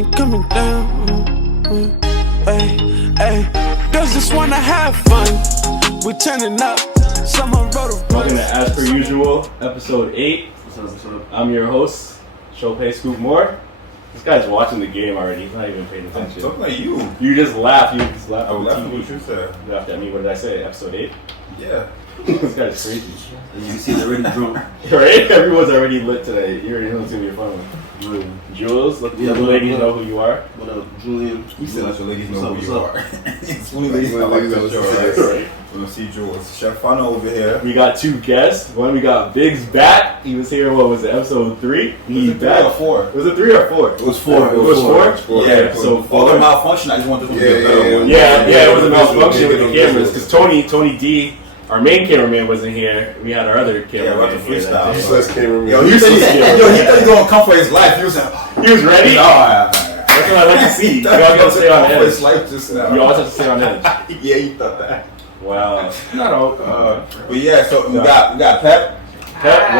and coming down. Hey, hey, girls just wanna have fun. We're turning up. Someone wrote a Welcome to As Per Usual, episode 8. I'm your host, Chopay Scoop Moore. This guy's watching the game already. He's not even paying attention. I'm talking about you. You just laughed. You just laughed. I was laughing with you, sir. You laughed at me. What did I say? Episode 8? Yeah. This guy's crazy. You see, they're already drunk. Right? Everyone's already lit today. You already know what's going to be fun one. Jules, let the ladies know who you are. What up, Julian? We still let the ladies know who you What's are. It's only ladies that like the show, right? We'll see Jules. Chef Fano over here. We got 2 guests. One, we got Biggs back. He was here, what was it, episode 3? Was it 3 or 4? Was it 3 or 4? It was 4. It was 4? Yeah, so 4. All the malfunction, I just wanted to be a better one. Yeah, it was a malfunction with the cameras because Tony D, our main cameraman, wasn't here. We had our other cameraman about the freestyle. Useless cameraman. Yo, he thought he was going to come for his life. He was ready? Oh, that's what I like to see. Y'all gotta stay on edge. his life just now. You always have to stay on edge. Yeah, he thought that. Wow. Not all. But yeah, so we got Pep. Pep,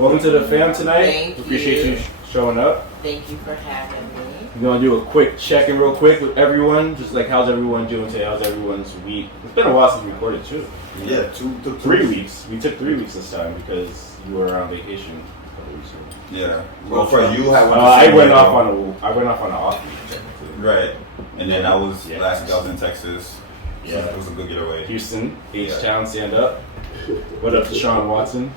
welcome to the fam tonight. Thank Appreciate you. you showing up. Thank you for having me. We're gonna do a quick check-in real quick with everyone. Just like, how's everyone doing today? How's everyone's week? It's been a while since we recorded too. Yeah, 3 weeks. We took 3 weeks this time because you were on vacation. Yeah. Well, for you, I went off on an off week technically. Right. And then I was Yeah. last week I was in Texas. Yeah. It was a good getaway. Houston, H-Town, stand up. What up, Deshaun Watson?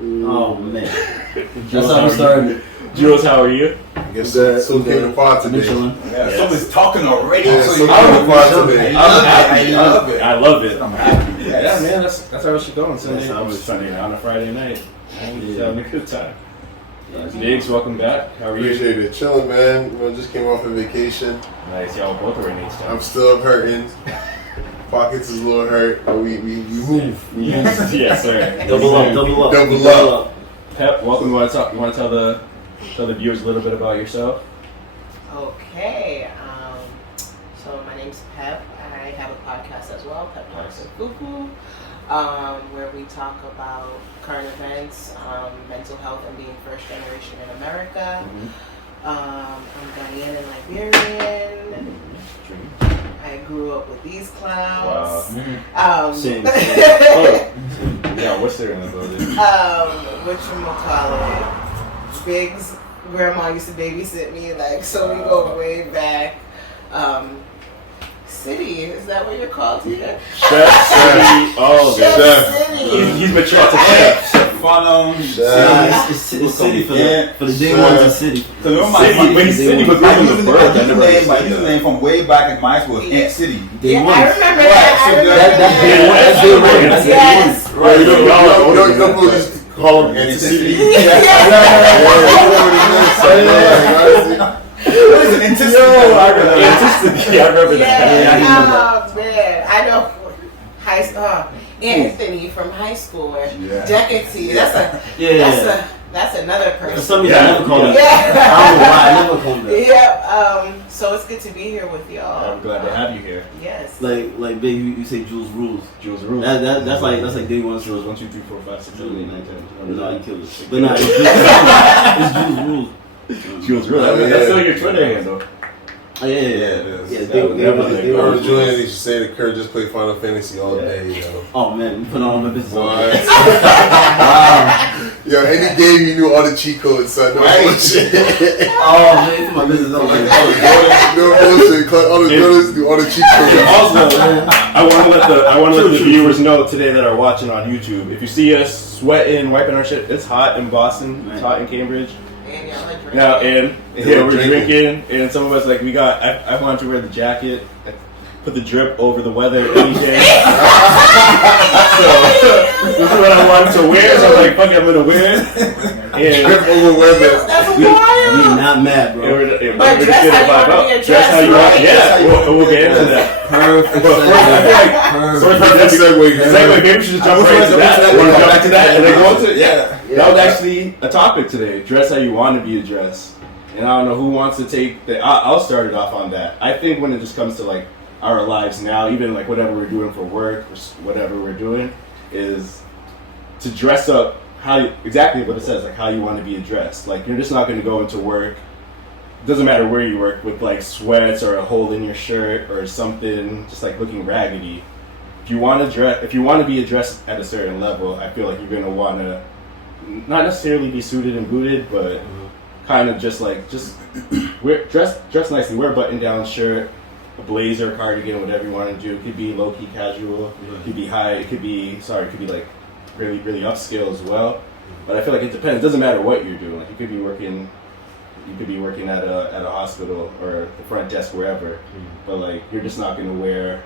Oh, man. Jules, That's how we started. Jules, how are you? I guess that so came to pod I've been today. chilling. Yeah, someone's talking already. Yeah, so so you came to pod know, today. I'm happy. I love it. I love it. I'm happy. Yeah, man, that's how it should go on Sunday. That's how it should Sunday go. on a Friday night. Yeah. Having a good time. Biggs, welcome back. How are you? Appreciate it. Chilling, man. You know, just came off a vacation. Nice. Y'all both are in H-Town. I'm still hurting. Pockets is a little hurt, but we move. Yes, sir. Double up. Double up. Pep, welcome. You want to tell the viewers a little bit about yourself? Okay. So my name's Pep. I have a podcast as well, Pep Talks and Fufu, where we talk about current events, mental health, and being first generation in America. I'm Ghanaian and Liberian. I grew up with these clowns. Wow. Same. Yeah, what's there in the building? Whatchamacallit, Biggs' grandma used to babysit me, so we go way back. City, is that what you're called here? Chef City. Oh, Chef City. he's matured to chef. Fun It's city for the day ones in city. So remember City was my moving the bird. I never username understood that. from way back in my school was Ant City. Day Yeah, one. I remember Right, that. That's day one. That's day Yes. Right, you don't know just call them Anticity. What is it? Anticity? I remember that. Yeah, man, I know. High school, Anthony from high school, Decady. That's another For person. some reason, I never called it. Yeah. I don't know why I never called it. Yeah. So it's good to be here with y'all. I'm glad to have you here. Yes. Like, babe, you say Jules rules. Jules Rule. That's like day one. Jules 1, 2, 3, 4, 5, 6, 7, 8, 9, 10. No, he killed it. But nah, it's Jules rules. Jules Rule. I mean, that's still your Twitter handle. Oh, yeah. it is. Yeah, That was Julian used to say that Kurt just played Final Fantasy all day, you know. Oh man, you put on my business. Boy. Wow. Yo, any game you knew all the cheat codes, son. No bullshit. Oh man, you put my business on. No bullshit. All the brothers do all the cheat codes. Also, I want to let the viewers know today that are watching on YouTube. If you see us sweating, wiping our shit, it's hot in Boston. It's hot in Cambridge. And y'all are drinking. Now, we're drinking, and some of us, like, I wanted to wear the jacket, I put the drip over the weather, anything. So, this is what I wanted to wear, so I was like, fuck it, I'm gonna wear it. And Drip over weather. That's We wild. not mad, bro. But dress how you want to be Yeah, addressed. we'll get into that. Perfect. But first, I feel like, Perfect segue. maybe we should just jump right into that. Want to jump into that and then go into it? Yeah. That was actually a topic today. Dress how you want to be addressed. And I don't know who wants to take the. I'll start it off on that. I think when it just comes to like our lives now, even like whatever we're doing for work or whatever we're doing, is to dress up exactly what it says, like how you want to be addressed. Like you're just not going to go into work doesn't matter where you work, with like sweats or a hole in your shirt or something, just like looking raggedy. If you want to be addressed at a certain level, I feel like you're gonna want to not necessarily be suited and booted, but kind of just dress nicely. Wear a button-down shirt, a blazer, cardigan, whatever you want to do. It could be low-key casual. It could be high. It could be like really, really upscale as well. But I feel like it depends. It doesn't matter what you're doing. Like you could be working at a hospital or the front desk, wherever. But like you're just not gonna wear,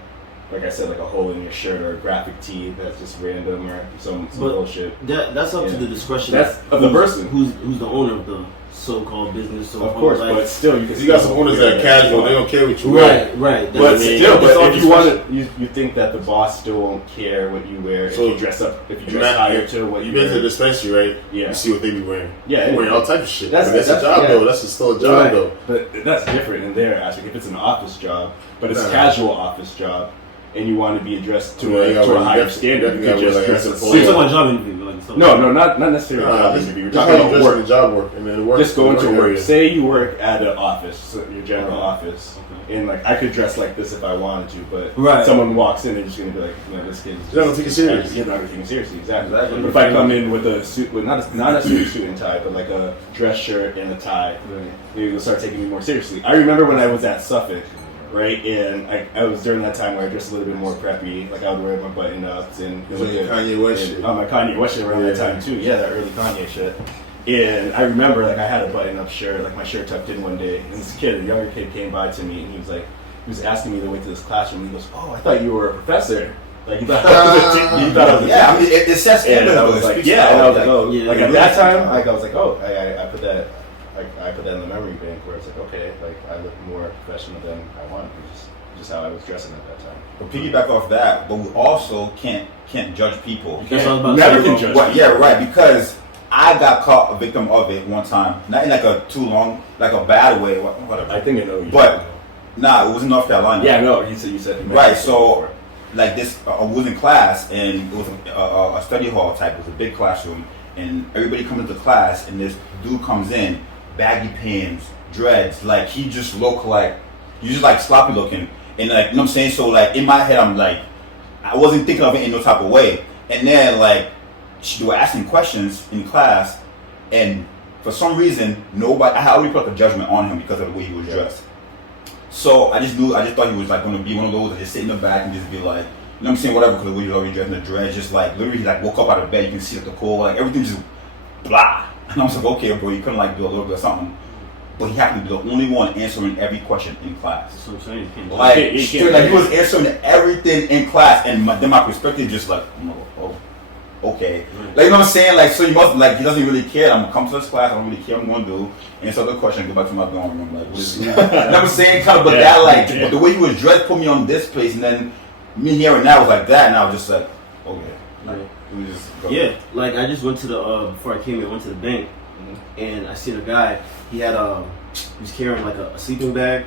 like I said, like a hole in your shirt or a graphic tee that's just random or some bullshit. That's up to the discretion. That's of the person who's the owner of the so-called business. So of course, but still, you got some owners that are casual. They don't care what you wear. Right. But still, but if you want to, you think that the boss still won't care what you wear if you dress higher to what you been to the dispensary, right? Yeah. You see what they be wearing. Yeah, they're wearing all types of shit. That's a job though. That's still a job though. But that's different in their aspect. If it's an office job, but it's a casual office job, and you want to be addressed to a higher standard, you could just dress up. So you're talking about job interview? No, not necessarily job interview. You're talking about work. Job work, and then work. Just going to work. Say you work at an office, your general office, and like I could dress like this if I wanted to, but someone walks in, they're just gonna be like, this kid's. You're not gonna take it serious. You're not gonna take it seriously, exactly. But if I come in with a suit, with not necessarily a suit and tie, but like a dress shirt and a tie, they're gonna start taking me more seriously. I remember when I was at Suffolk. Right, and I was during that time where I dressed a little bit more preppy. Like I would wear my button-ups and Kanye West shit. My Kanye West shit around that time too. Yeah, that early Kanye shit. And I remember like I had a button-up shirt, like my shirt tucked in one day, and this kid, a younger kid, came by to me and he was asking me the way to this classroom. And he goes, "Oh, I thought you were a professor." Like you thought I was I mean, it sets and I was like, and I was like, oh, like at that time, like I was like, oh, I put that. I put that in the memory bank where it's like, okay, like I look more professional than I want, just how I was dressing at that time. But piggyback off that, but we also can't judge people. You never can judge people. Yeah, right, because I got caught a victim of it one time. Not in like a too long, like a bad way, whatever. I think I know you. But, nah, it was in North Carolina. Yeah, no, you said. Right, so, like this, I was in class, and it was a study hall type. It was a big classroom, and everybody comes into class, and this dude comes in, baggy pants, dreads, like he just looked like, he just like sloppy looking, and like, you know what I'm saying? So like, in my head, I'm like, I wasn't thinking of it in no type of way. And then like, they were asking questions in class, and for some reason, I already put up a judgment on him because of the way he was dressed. So I just thought he was like going to be one of those that just sit in the back and just be like, you know what I'm saying, whatever, because the way he was already dressed in the dreads, just like, literally he like woke up out of bed, you can see like the core, like everything just blah. And I was like, okay, bro, you couldn't like do a little bit of something. But he happened to be the only one answering every question in class. That's what I'm saying. Like he was answering everything in class, and then my perspective just like, oh, okay. Like, you know what I'm saying? Like, so you must, like, he doesn't really care. I'm gonna come to this class, I don't really care what I'm gonna do. Answer the question, go back to my dorm room. Like, what is it? You know what I'm saying? Kind of, but that, like, but the way he was dressed put me on this place, and then me hearing that was like that, and I was just like, okay. Like, we just go. Yeah, like I just went to the before I came here, I went to the bank, and I seen a guy. He had he was carrying like a sleeping bag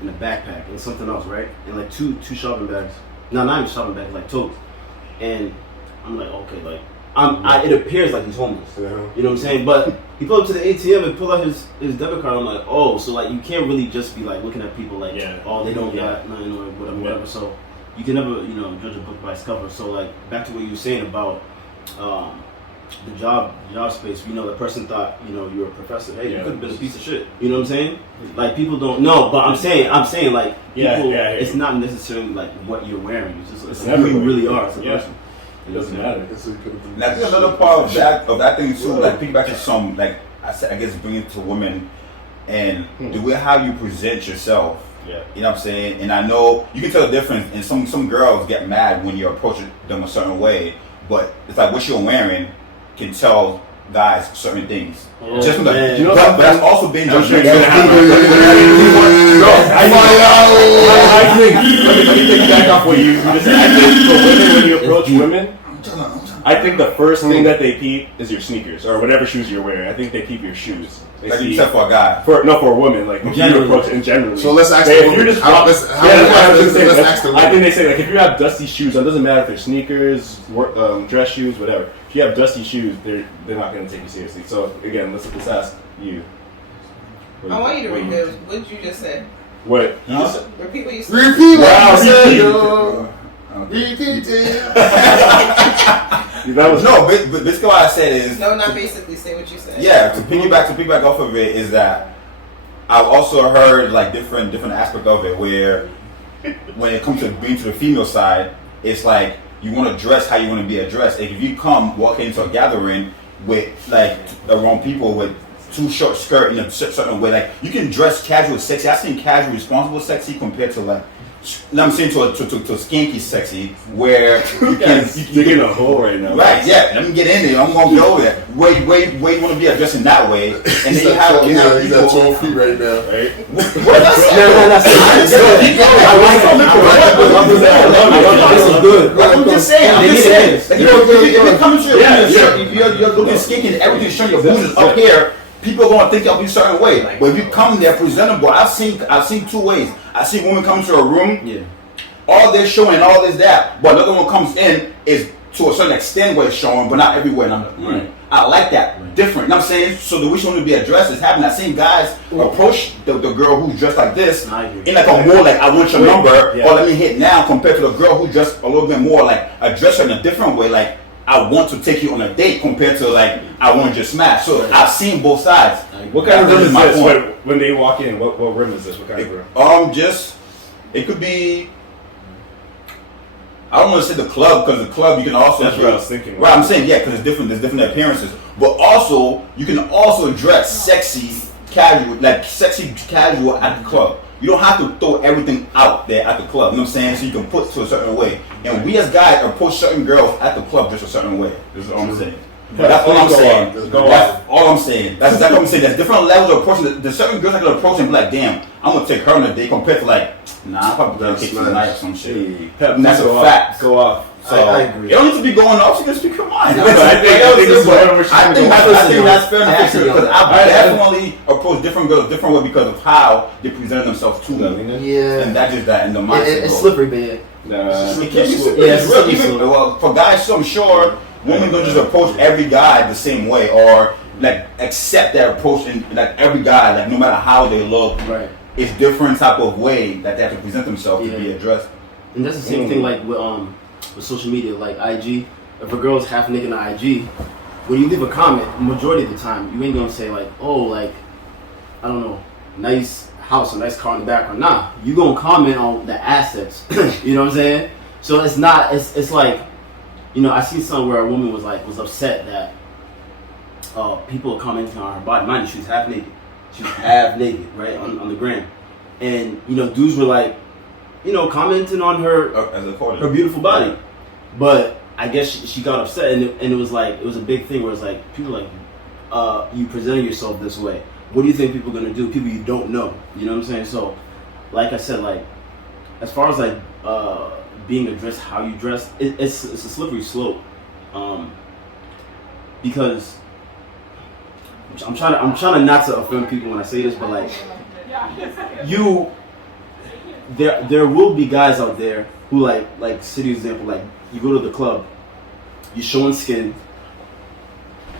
and a backpack and something else, right? And like two shopping bags. No, not even shopping bags, like totes. And I'm like, okay, like it appears like he's homeless. You know what I'm saying? But he pulled up to the ATM and pulled out his debit card. I'm like, oh, so like you can't really just be like looking at people like, oh, they don't got nothing or whatever. So you can never, judge a book by its cover. So like back to what you were saying about the job space, the person thought, you were a professor. Hey, you could have been a piece of shit. You know what I'm saying? Like people don't know, but I'm saying like people, it's not necessarily like what you're wearing. It's who you really are as a person. It doesn't matter. And I think another part of that thing too, like piggyback to some, like I guess bring it to women and the way how you present yourself. Yeah. You know what I'm saying? And I know you can tell the difference, and some girls get mad when you approach them a certain way, but it's like what you're wearing can tell guys certain things. Oh, just from man. but that's also being judgmental. I think, let me take back off what you just said. I think for women, when you approach women, I think the first thing that they peep is your sneakers or whatever shoes you're wearing. I think they peep your shoes. Like except for a guy. For a woman, like if you approach in generally. So let's ask the woman. I think they say like if you have dusty shoes, it doesn't matter if they're sneakers, dress shoes, whatever. If you have dusty shoes, they're not going to take you seriously. So again, let's ask you. I want you to repeat. What did you just say? What? Huh? Repeat what you said. Repeat what Wow, you said, repeat. yo. Repeat it. That was No, but basically what I said is No, not basically. Say what you said. yeah. To piggyback off of it is that I've also heard like different aspect of it where when it comes to being to the female side, it's like you want to dress how you want to be addressed. Like if you walk into a gathering with like around people with too short skirt in a certain way, like you can dress casual sexy. I've seen casual responsible sexy compared to like. I'm saying to skanky sexy, where you can digging a hole right now. right, yeah. Let me get in there. I'm gonna go there. Way you want to be addressing that way, and then you have He's at people. 12 feet right now. Right? This is good. I'm just saying. I'm just saying. Like, if you're coming to Yeah. if you're looking skinky and everything's showing your boobs up here, people are gonna think of you a certain way. But if you come there presentable, I've seen two ways. I've seen women come to a room, Yeah. all they're showing, all this that, but another one comes in is to a certain extent where it's showing, but not everywhere. And I'm like, Right. I like that. Right. Different. You know what I'm saying? So the way she want to be addressed is having that same guys approach the girl who's dressed like this I agree. in like a more like I want your number Yeah. or let me hit now compared to the girl who dressed a little bit more like address her in a different way, like I want to take you on a date compared to like I want to just smash. So I've seen both sides. What kind of That room is my this? point. When they walk in, what room is this? What kind of room? Just it could be. I don't want to say the club because the club you can also. That's what I was thinking. Right, I'm saying yeah because it's different. There's different appearances, but also you can also dress sexy casual, like sexy casual at the club. You don't have to throw everything out there at the club. You know what I'm saying? So you can put to a certain way. And we as guys approach certain girls at the club just a certain way. This is all I'm saying. That's all I'm saying. That's all I'm saying. That's exactly what I'm saying. There's different levels of approaching. There's certain girls I can approach and be like, damn, I'm gonna take her on a date compared to like, nah, I'm probably gonna take tonight or some shit. Pep, And that's go a off. fact. Go off. So I agree. you don't need to be going off. You can speak your mind. No, but I think this is whatever she's I think gonna go. that's fair and accurate because I've Alright. definitely approached different girls different way because of how they present themselves to me. Yeah. And that is that in the mindset. It's slippery, man. Nah. It can be slippery. Yeah, It's real. it's Even, slippery. well, for guys, so I'm sure women don't just approach every guy the same way or like accept that approach and like every guy, like no matter how they look, Right. it's different type of way that they have to present themselves to be addressed. And that's the same thing like with social media, like IG. If a girl's half naked on IG, when you leave a comment, majority of the time you ain't gonna say like, oh, like I don't know, nice house or nice car in the background. Nah, you gonna comment on the assets. You know what I'm saying? So it's not. It's like, you know, I seen something where a woman was upset that people are commenting on her body. Mind you, she was half naked. She was half naked, right, on the gram. And, you know, dudes were like, you know, commenting on her As a party. her beautiful body. But I guess she got upset, and it was like, it was a big thing where it's like, people like, you presenting yourself this way. What do you think people are going to do? People you don't know. You know what I'm saying? So, like I said, like, as far as like being addressed, how you dress, it's a slippery slope. Because I'm trying to not to offend people when I say this, but like there will be guys out there who like city example, like you go to the club, you're showing skin.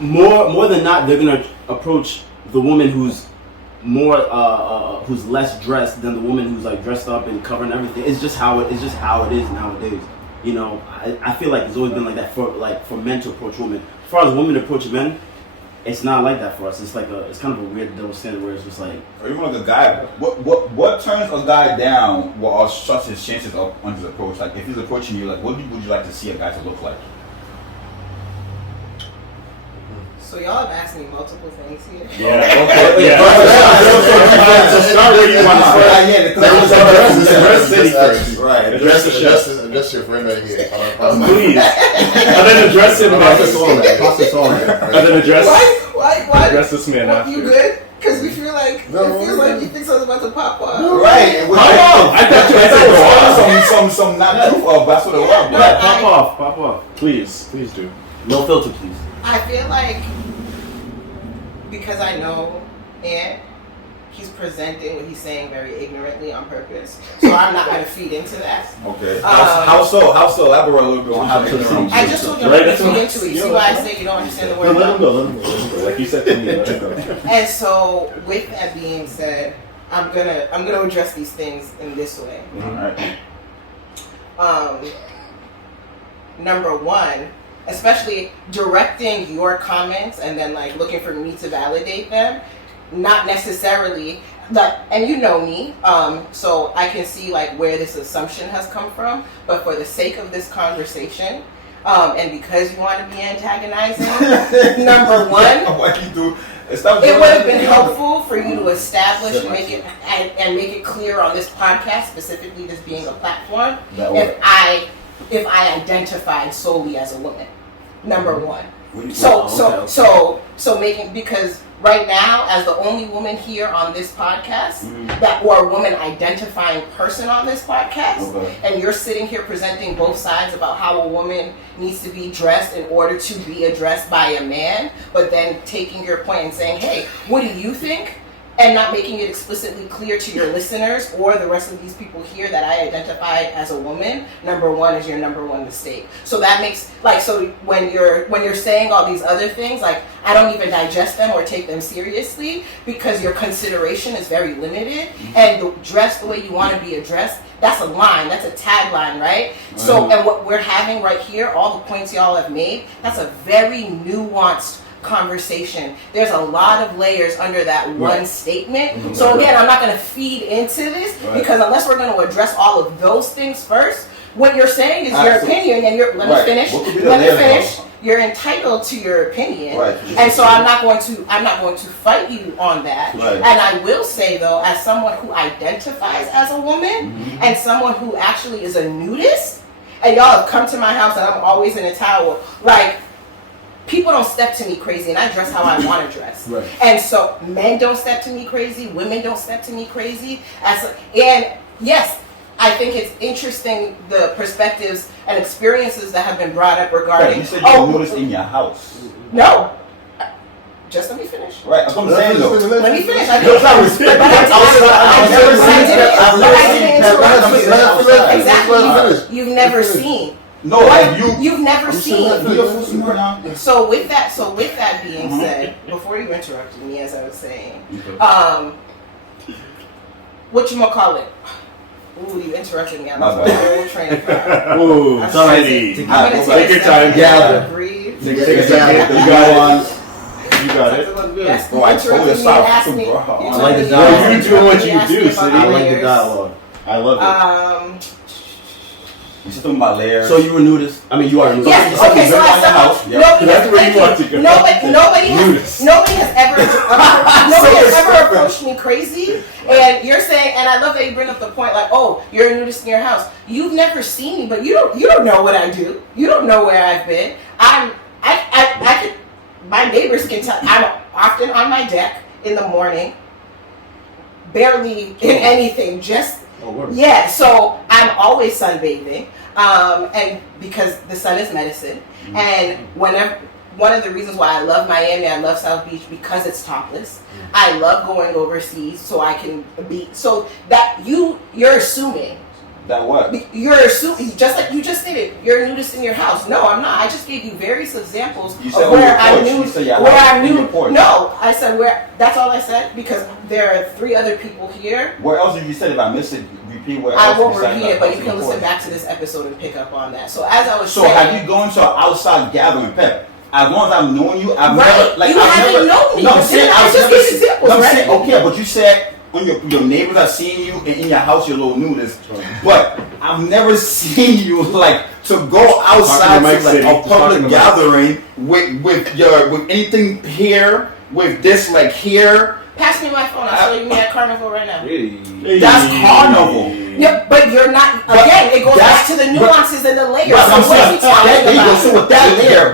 More than not, they're gonna approach the woman who's more who's less dressed than the woman who's like dressed up and covering everything. It's just how it is nowadays. You know, I feel like it's always been like that for men to approach women. As far as women approach men, it's not like that for us. It's like it's kind of a weird double standard where it's just like, Or even like a guy, what turns a guy down will such his chances of on his approach? Like if he's approaching you, like what would you like to see a guy to look like? So y'all have asked me multiple things here. Yeah. Okay. Yeah. So start where you want to start. Address city first. Right. Address the chef. Address your friend right here. Please. And then address him next. And then address. Why? Address this man after. You good? Because we feel like it feels like you think something's about to pop off. Right. I thought you said some not truth of that's what it was. yeah, pop off. Please do. No filter, please. I feel like because I know Aunt, he's presenting what he's saying very ignorantly on purpose. So I'm not going to feed into that. Okay. How so? Elaborate a little bit on how ignorant. I just told you not to feed into it. You see why I say you don't understand the word? Let him go. Like you said to me, let him go. And so, with that being said, I'm gonna address these things in this way. All right. Number one, especially directing your comments and then like looking for me to validate them, not necessarily like, and you know me, so I can see like where this assumption has come from, but for the sake of this conversation, and because you want to be antagonizing, number one, What you do? it would have been helpful for you to establish, make it clear on this podcast, specifically this being a platform, if I identified solely as a woman. Number one. So making, because right now, as the only woman here on this podcast, or woman identifying person on this podcast, and you're sitting here presenting both sides about how a woman needs to be dressed in order to be addressed by a man, but then taking your point and saying, hey, what do you think? And not making it explicitly clear to your listeners or the rest of these people here that I identify as a woman, number one is your number one mistake. So that makes, like, so when you're saying all these other things, like, I don't even digest them or take them seriously because your consideration is very limited, and dress the way you want to be addressed, that's a line, that's a tagline, right? So, and what we're having right here, all the points y'all have made, that's a very nuanced conversation. There's a lot of layers under that one statement. So again, I'm not going to feed into this because unless we're going to address all of those things first, what you're saying is your opinion, and let me finish. You're entitled to your opinion, and so I'm not going to fight you on that. And I will say though, as someone who identifies as a woman and someone who actually is a nudist, and y'all have come to my house and I'm always in a towel, like, people don't step to me crazy, and I dress how I want to dress. And so men don't step to me crazy, women don't step to me crazy. And yes, I think it's interesting the perspectives and experiences that have been brought up regarding. You said you noticed in your house. No. Just let me finish. Right, that's what I'm saying though. Let me finish. Exactly. You've never seen. No, you've never seen. So with that being said, before you interrupted me, as I was saying, whatchamacallit? Ooh, you interrupted me. I'm on my whole train of thought. Ooh, sorry. Take your time. Yeah. Breathe. Take your time. You got it. Yes, bro, I told you stop. I like the dialogue. You're doing what you do, City. I like the dialogue. I love it. You just talking about layers. So you were nudist? I mean, you are nudist. Yes. Okay. So I said nobody has ever approached me crazy. And you're saying, and I love that you bring up the point, like, oh, you're a nudist in your house. You've never seen me, but you don't know what I do. You don't know where I've been. My neighbors can tell. I'm often on my deck in the morning, barely in anything, just. Yeah, so I'm always sunbathing, and because the sun is medicine, and one of the reasons why I love Miami, I love South Beach, because it's topless. I love going overseas so I can be, so that you're assuming. That what? You're assuming, just like you just stated, you're a nudist in your house. No, I'm not. I just gave you various examples of where I'm nude. No, I said where. That's all I said, because there are 3 other people here. Where else did you say? If I missed it, repeat where else. I won't repeat it, but you can listen back to this episode and pick up on that. So as I was saying. So have you gone to an outside gathering, Pep? As long as I've known you, I've never. Like, you haven't known me. No, I'm saying I just gave examples, no, I'm right? saying, okay, but you said when your neighbors are seeing you and in your house, you're a little nudist. But I've never seen you like to go outside to like a public gathering with anything here, with this like here. Pass me my phone. I'll show you me at Carnival right now. That's Carnival. Yeah, but you're not. Again, it goes back to the nuances and the layers. But So I'm what is he saying, talking about? so with that layer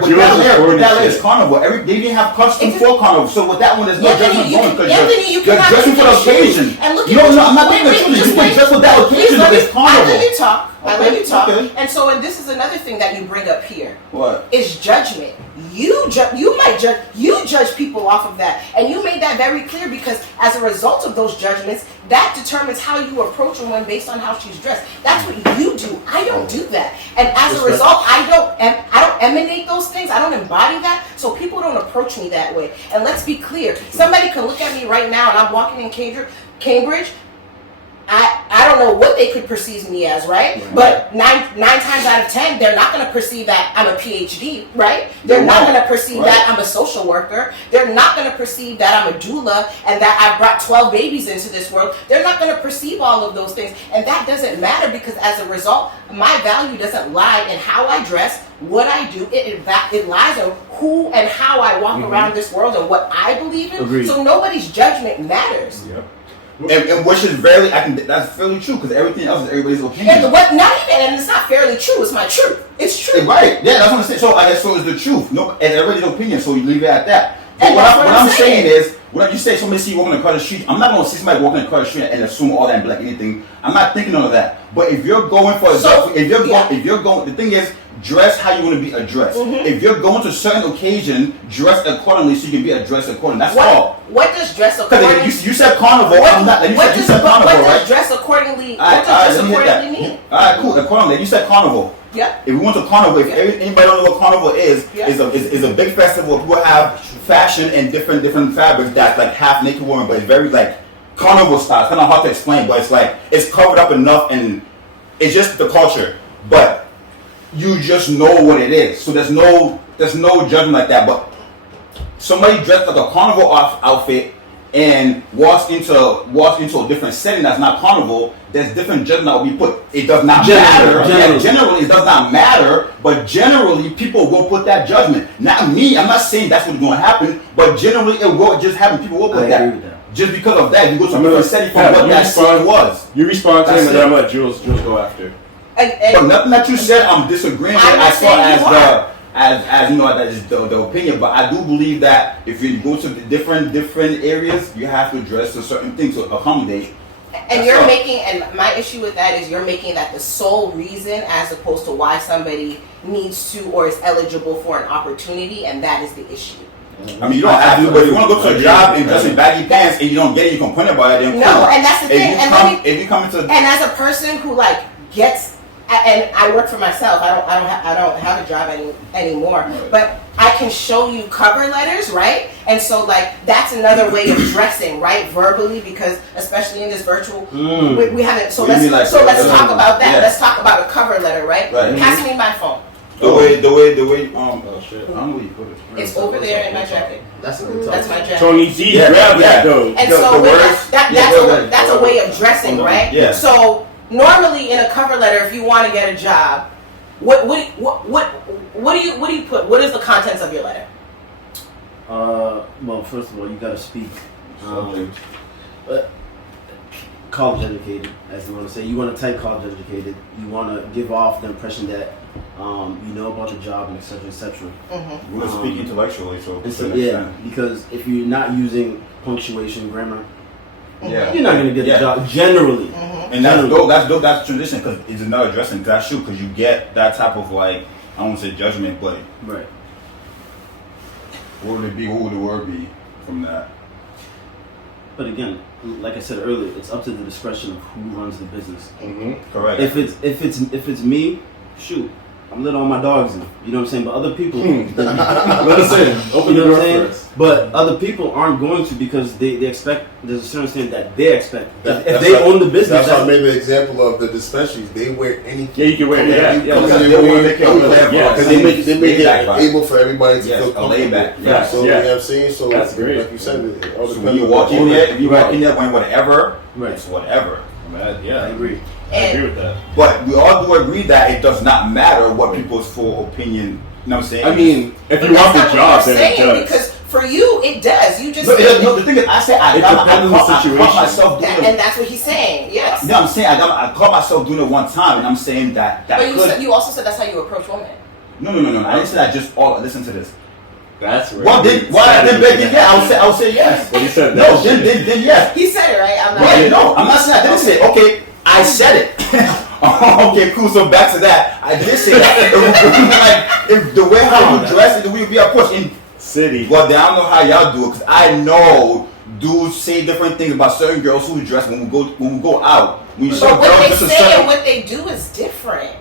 is Carnival. They didn't have costume for Carnival. So with that one, there's no judgment going because you're dressing for the occasion. And look I'm not being a you can dress for that occasion. It's Carnival. After you talk. I let you talk. Okay. And so, and this is another thing that you bring up here. What? Is judgment. You judge people off of that, and you made that very clear because as a result of those judgments, that determines how you approach a woman based on how she's dressed. That's what you do. I don't do that, and as a result, I don't emanate those things. I don't embody that, so people don't approach me that way. And let's be clear: somebody can look at me right now, and I'm walking in Cambridge. I don't know what they could perceive me as, right? But nine times out of 10, they're not going to perceive that I'm a PhD, right? They're not going to perceive that I'm a social worker. They're not going to perceive that I'm a doula and that I brought 12 babies into this world. They're not going to perceive all of those things. And that doesn't matter because as a result, my value doesn't lie in how I dress, what I do. It lies on who and how I walk around this world and what I believe in. Agreed. So nobody's judgment matters. Yep. And which is that's fairly true because everything else is everybody's opinion. And it's not fairly true. It's my truth. It's true. Right? Yeah, that's what I'm saying. So I guess so is the truth. No, and everybody's opinion. So you leave it at that. And But what I'm saying is, When you say somebody see you walking across the street, I'm not going to see somebody walking across the street and assume all that and be like anything. I'm not thinking of that. But if you're going for the thing is, dress how you want to be addressed. Mm-hmm. If you're going to certain occasion, dress accordingly so you can be addressed accordingly. That's all. What does dress accordingly? You said carnival. What, I'm not. You what said carnival, what right? does dress accordingly? What does dress accordingly mean? All right, cool. Accordingly, you said carnival. Yeah. If we went to carnival, if anybody don't know what carnival is a big festival where people have fashion and different fabrics that's like half naked woman, but it's very like carnival style. It's kind of hard to explain, but it's like it's covered up enough and it's just the culture. But you just know what it is, so there's no judgment like that. But somebody dressed like a carnival outfit and walks into a different setting that's not carnival, there's different judgment that will be put. It does not matter. Generally, it does not matter, but generally people will put that judgment. Not me, I'm not saying that's what's going to happen, but generally it will just happen. People will put that. Just because of that, you go to a different setting from what that scene was. You respond to him and then I'm let Jules go after. But nothing that you said I'm disagreeing with as far as you know, that is the opinion, but I do believe that if you go to the different areas, you have to address a certain thing to accommodate. And you're making, and my issue with that is you're making that the sole reason as opposed to why somebody needs to or is eligible for an opportunity, and that is the issue. I mean, you don't have to, but if you want to go to a job and dress in baggy pants and you don't get it, you complain about it. Then no, and that's the thing. And as a person who like gets. And I work for myself. I don't have a job anymore. But I can show you cover letters, right? And so like that's another way of dressing, right? Verbally, because especially in this virtual, we haven't. So let's talk about that. Yeah. Let's talk about a cover letter, right? Pass me my phone. The way. Oh shit! I don't know where you put it. It's over there in my jacket. That's my jacket. Tony G, grab that though. And so that's a way of dressing, right? Yeah. So. Normally, in a cover letter, if you want to get a job, what do you put? What is the contents of your letter? Well, first of all, you got to speak. College educated, as you want to say. You want to type college educated. You want to give off the impression that you know about the job and etc. etc. You want to speak intellectually, so because if you're not using punctuation, grammar. Yeah. You're not going to get the job generally. And that's dope. That's tradition because it's another dressing. That's true because you get that type of like, I don't want to say judgment, but right. What would it be? What would the word be from that? But again, like I said earlier, it's up to the discretion of who runs the business. Mm-hmm. Correct. If it's me, shoot, I'm letting all my dogs in. You know what I'm saying? But other people, let us in. Open the door first. But other people aren't going to because they expect. There's a certain thing that they expect. If they own the business, that's why I made the example of the dispensaries. They wear anything. Yeah, you can wear that. Because they make it able for everybody to feel comfortable. Layback. Yeah. So you know what I'm saying. So that's great. Like you said, it all so when you walk in there, if you walk in there wearing whatever, right. It's whatever. Yeah, I agree. I agree with that. But we all do agree that it does not matter what people's full opinion. You know what I'm saying? I mean, if you want the job, then it does. Because for you, it does. You just no, the thing is, I said I caught myself doing it. And that's what he's saying. Yes. No, I'm saying I caught myself doing it one time, and I'm saying that. But you also said that's how you approach women. No. I didn't say that. Just all. Listen to this. That's right. Why then I would say yes. Well, you said no, then yes. He said it right. I'm not. Right, no, I'm not saying I didn't say it. Okay, I said it. Okay, cool. So back to that. I did say that. Like, if the way how you dress, the way we are pushed in City. Well, then I don't know how y'all do it, because I know dudes say different things about certain girls who dress when we go out. When you But saw what girls they dress a say certain- and what they do is different.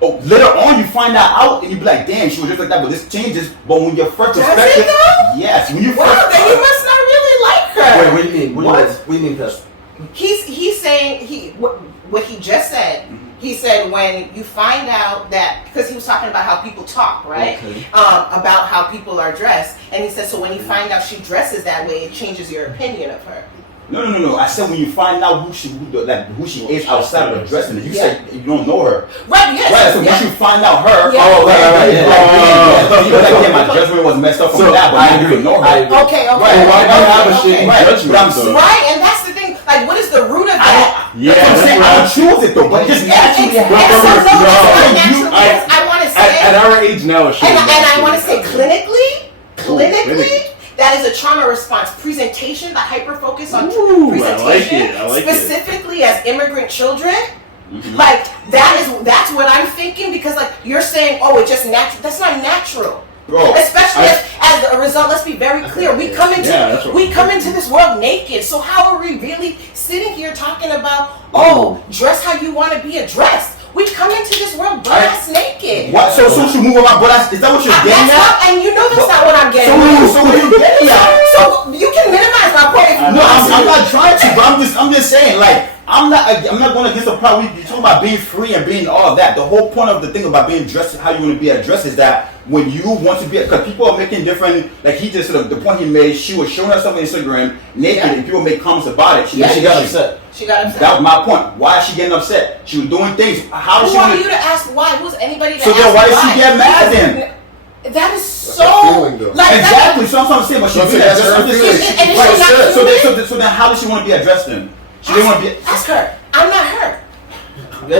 Oh, later on you find that out and you be like, damn, she was just like that, but this changes. But when your first Does perspective, it though? yes, when you Wow, first, then you must not really like her. Wait, what do you mean? What do you mean, Pep? He's saying what he just said. He said when you find out that, because he was talking about how people talk, right? Okay. About how people are dressed, and he said so when you find out she dresses that way, it changes your opinion of her. No. I said when you find out who she is outside of her dressing. You said you don't know her. Right? Yes. Right. So once you find out her, Yeah. oh, right. Yeah. You like, yeah, my judgment was messed up from that, but I now you agree. don't know her. Okay. Right. Why do you have a shitty Right. judgment, though? Right, and that's the thing. Like, what is the root of that? Yeah, That's what I'm saying. I don't choose it though, but it just naturally And so, happens. no, No, I want to say, At our age now, it should. and I want to say clinically, clinic. that is a trauma response presentation, the hyper focus on Ooh, presentation, I like it. specifically as immigrant children. Like that's what I'm thinking, because like you're saying, oh, it's just natural. That's not natural. Bro, Especially as a result, let's be very clear. We come into this world naked. So how are we really sitting here talking about, oh, dress how you want to be addressed? We come into this world butt-ass naked. What? So she move about butt? Is that what you're getting at? And you know that's not what I'm getting So at. what are you getting at? So you can minimize my point if you No, want to. I'm not trying to, but I'm just saying, like, I'm not going against the part. You're talking about being free and being all of that. The whole point of the thing about being dressed, how you want to be addressed, is that when you want to be, because people are making different, like he just the point he made, she was showing herself on Instagram naked, and people make comments about it. She got upset. She got upset. That was my point. Why is she getting upset? She was doing things. How is Who she? are you to ask why? Who's anybody to So ask then why did she why? get mad then? That is That's so her feeling, though. like Exactly. So that's what I'm saying. But she That's did it. that. That's her I'm just feeling. saying. And is Right, she not so human? then how does she want to be addressed then? She didn't want to be. Ask her. I'm not her. So And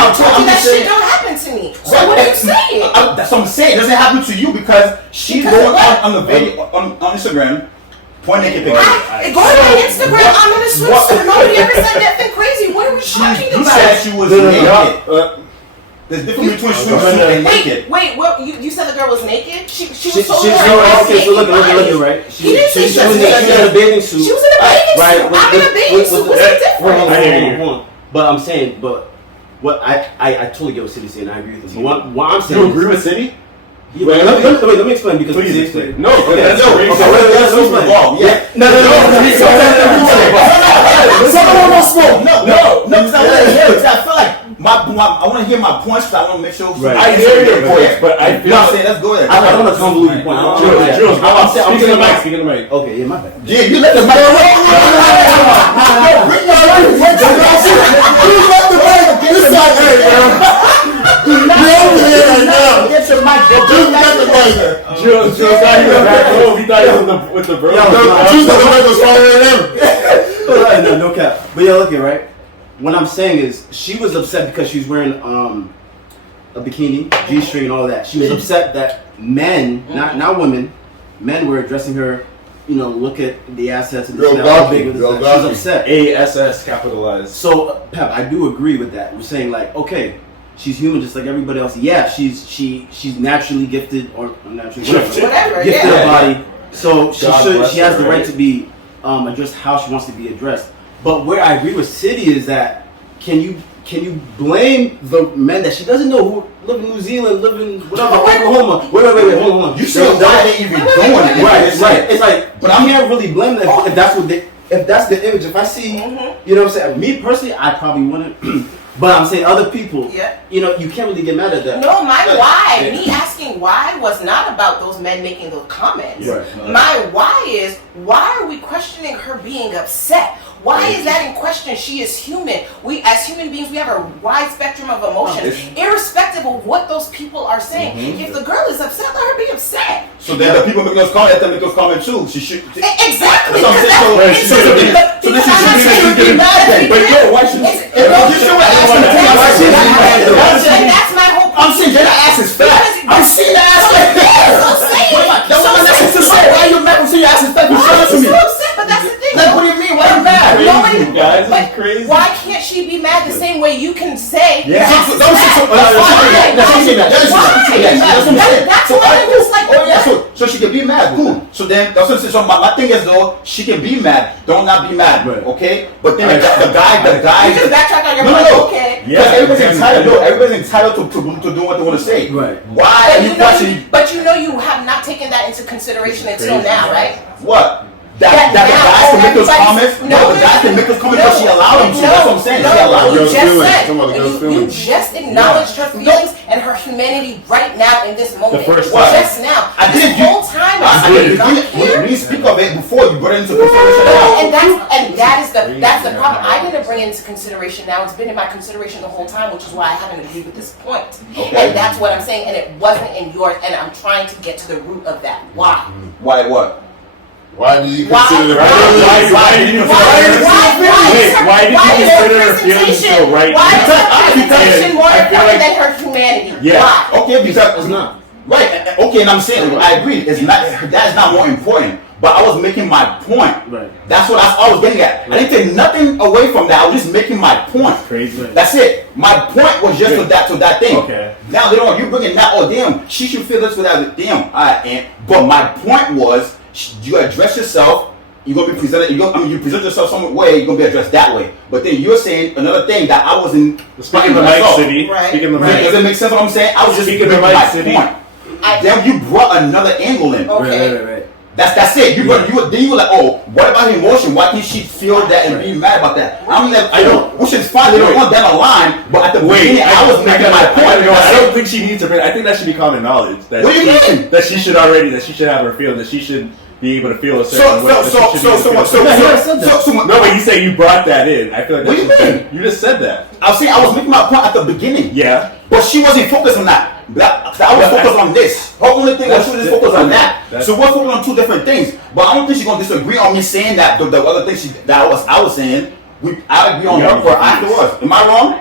I told you that shit don't happen to me. So what are you saying? That's what I'm saying. It doesn't happen to you because she's Because going what? on the video on Instagram, point naked pictures. Going on Instagram, I'm in a swimsuit. Nobody ever said nothing crazy. What are we talking You about? said she was naked. There's difference between swimsuit and naked. Wait, what? You said the girl was naked? She was She's so okay, so look, right? He didn't say She was in a bathing suit. She was in a bathing suit. I'm in a bathing suit. What's the difference? Hold on. But I'm saying, what I totally get what City's saying. I agree with him. But what I'm saying, You agree with City? Yeah, let me explain because Please explain. No, Let's explain. Yeah. No. Because I feel like I want to hear my points, but I want to make sure. Right. I hear your points, but I You know what I'm saying? Let's go there. I don't want to convolute your point. Jules, speak in the mic. Speak in the mic. Okay, yeah, my bad. Yeah, you let the mic. Get your mic. Jules thought he was back home. He thought he was with the bro. No cap. But yeah, look here, right? What I'm saying is, she was upset because she was wearing a bikini, G-string, and all that. She was upset that men, not women, men were addressing her. You know, look at the assets and this and that. How big it is. She was upset. ASS capitalized. So, Pep, I do agree with that. We're saying like, okay, she's human just like everybody else. Yeah, she's naturally gifted or unnaturally Whatever. gifted Yeah. a body. So she bless has her, the right right? to be addressed how she wants to be addressed. But where I agree with City is that can you blame the men that she doesn't know who live in New Zealand, live in whatever, Oklahoma? Wait, hold on. You said why they even doing it? Right. It's like, but I can't really blame them if that's what if that's the image. If I see, you know what I'm saying? Me personally, I probably wouldn't. But I'm saying other people, you know, you can't really get mad at that. No, my why, me asking why was not about those men making those comments. Right. My why is, why are we questioning her being upset? Why is that in question? She is human. We, as human beings, we have a wide spectrum of emotions, irrespective of what those people are saying. If the girl is upset, let her be upset. So then the people making those comments, let them make those comments too. She should. Exactly. So this is getting mad then. But yo, why should? That's my whole point. I'm saying your ass is fat. I'm seeing the ass like that. That's what I'm saying. Why are you mad when your ass is fat? You show it to me. I'm so upset, but that's the thing. Like, what do you mean? Why are you mad? Nobody you guys. This is crazy. Why can't she be mad the same way you can say? Yeah. That's So, so she can be mad, cool. So then that's what I'm saying. So my thing is though, she can be mad. Don't not be mad, okay? But then the guy. You just backtrack on your No. point. Okay. Because everybody's entitled. No, everybody's entitled to do what they want to say. Right. Why are you questioning? But you know you have not taken that into consideration until now, right? What? That the guys can make those comments? No, the guys can make those comments because she allowed them to. That's what I'm saying. She allowed them to. You just acknowledged her feelings and her humanity right now in this moment. The first time. Just now. I This did. whole time. When you speak of it before, you brought it into consideration now. And that's the problem. I didn't bring it into consideration now. It's been in my consideration the whole time, which is why I haven't agreed with this point. Okay. And that's what I'm saying. And it wasn't in yours. And I'm trying to get to the root of that. Why? Why what? Why do you Why- consider Why did you consider her feelings so right? Why is her presentation more I feel important like- than her humanity? Yeah. Why? Okay, because It's not. right. Okay, and I'm saying I agree. It's not that is not more important. But I was making my point. Right. That's what I was getting at. I didn't take nothing away from that. I was just making my point. Crazy. That's it. My point was just to that thing. Okay. Now later on, you bringing that. Oh damn, she should feel this without damn. Alright, but my point was, you address yourself. You're gonna be presented. You present yourself some way. You're gonna be addressed that way. But then you're saying another thing that I wasn't. Speaking of the mic, City. Right. Speaking of the Does mic. it make sense what I'm saying? I was just Speaking of making the my mic, City. point. Then you brought another angle in. Okay. Right. That's it. You were like, oh, what about her emotion? Why can't she feel that and be mad about that? I'm like, I don't. Which is fine. They don't want down the line, but at the beginning, I was making my point. I don't think she needs to. I think that should be common knowledge. That What do you mean? That she should have her feel. That she should be able to feel a certain way. No, but you say you brought that in. I feel like What do you mean? You just said that. I was making my point at the beginning. Yeah. But she wasn't focused on that. I was focused on this. Her only thing was she was just focused on that. So we're focused on two different things. But I don't think she's gonna disagree on me saying that the other thing I was saying. I agree on her part afterwards. Am I wrong?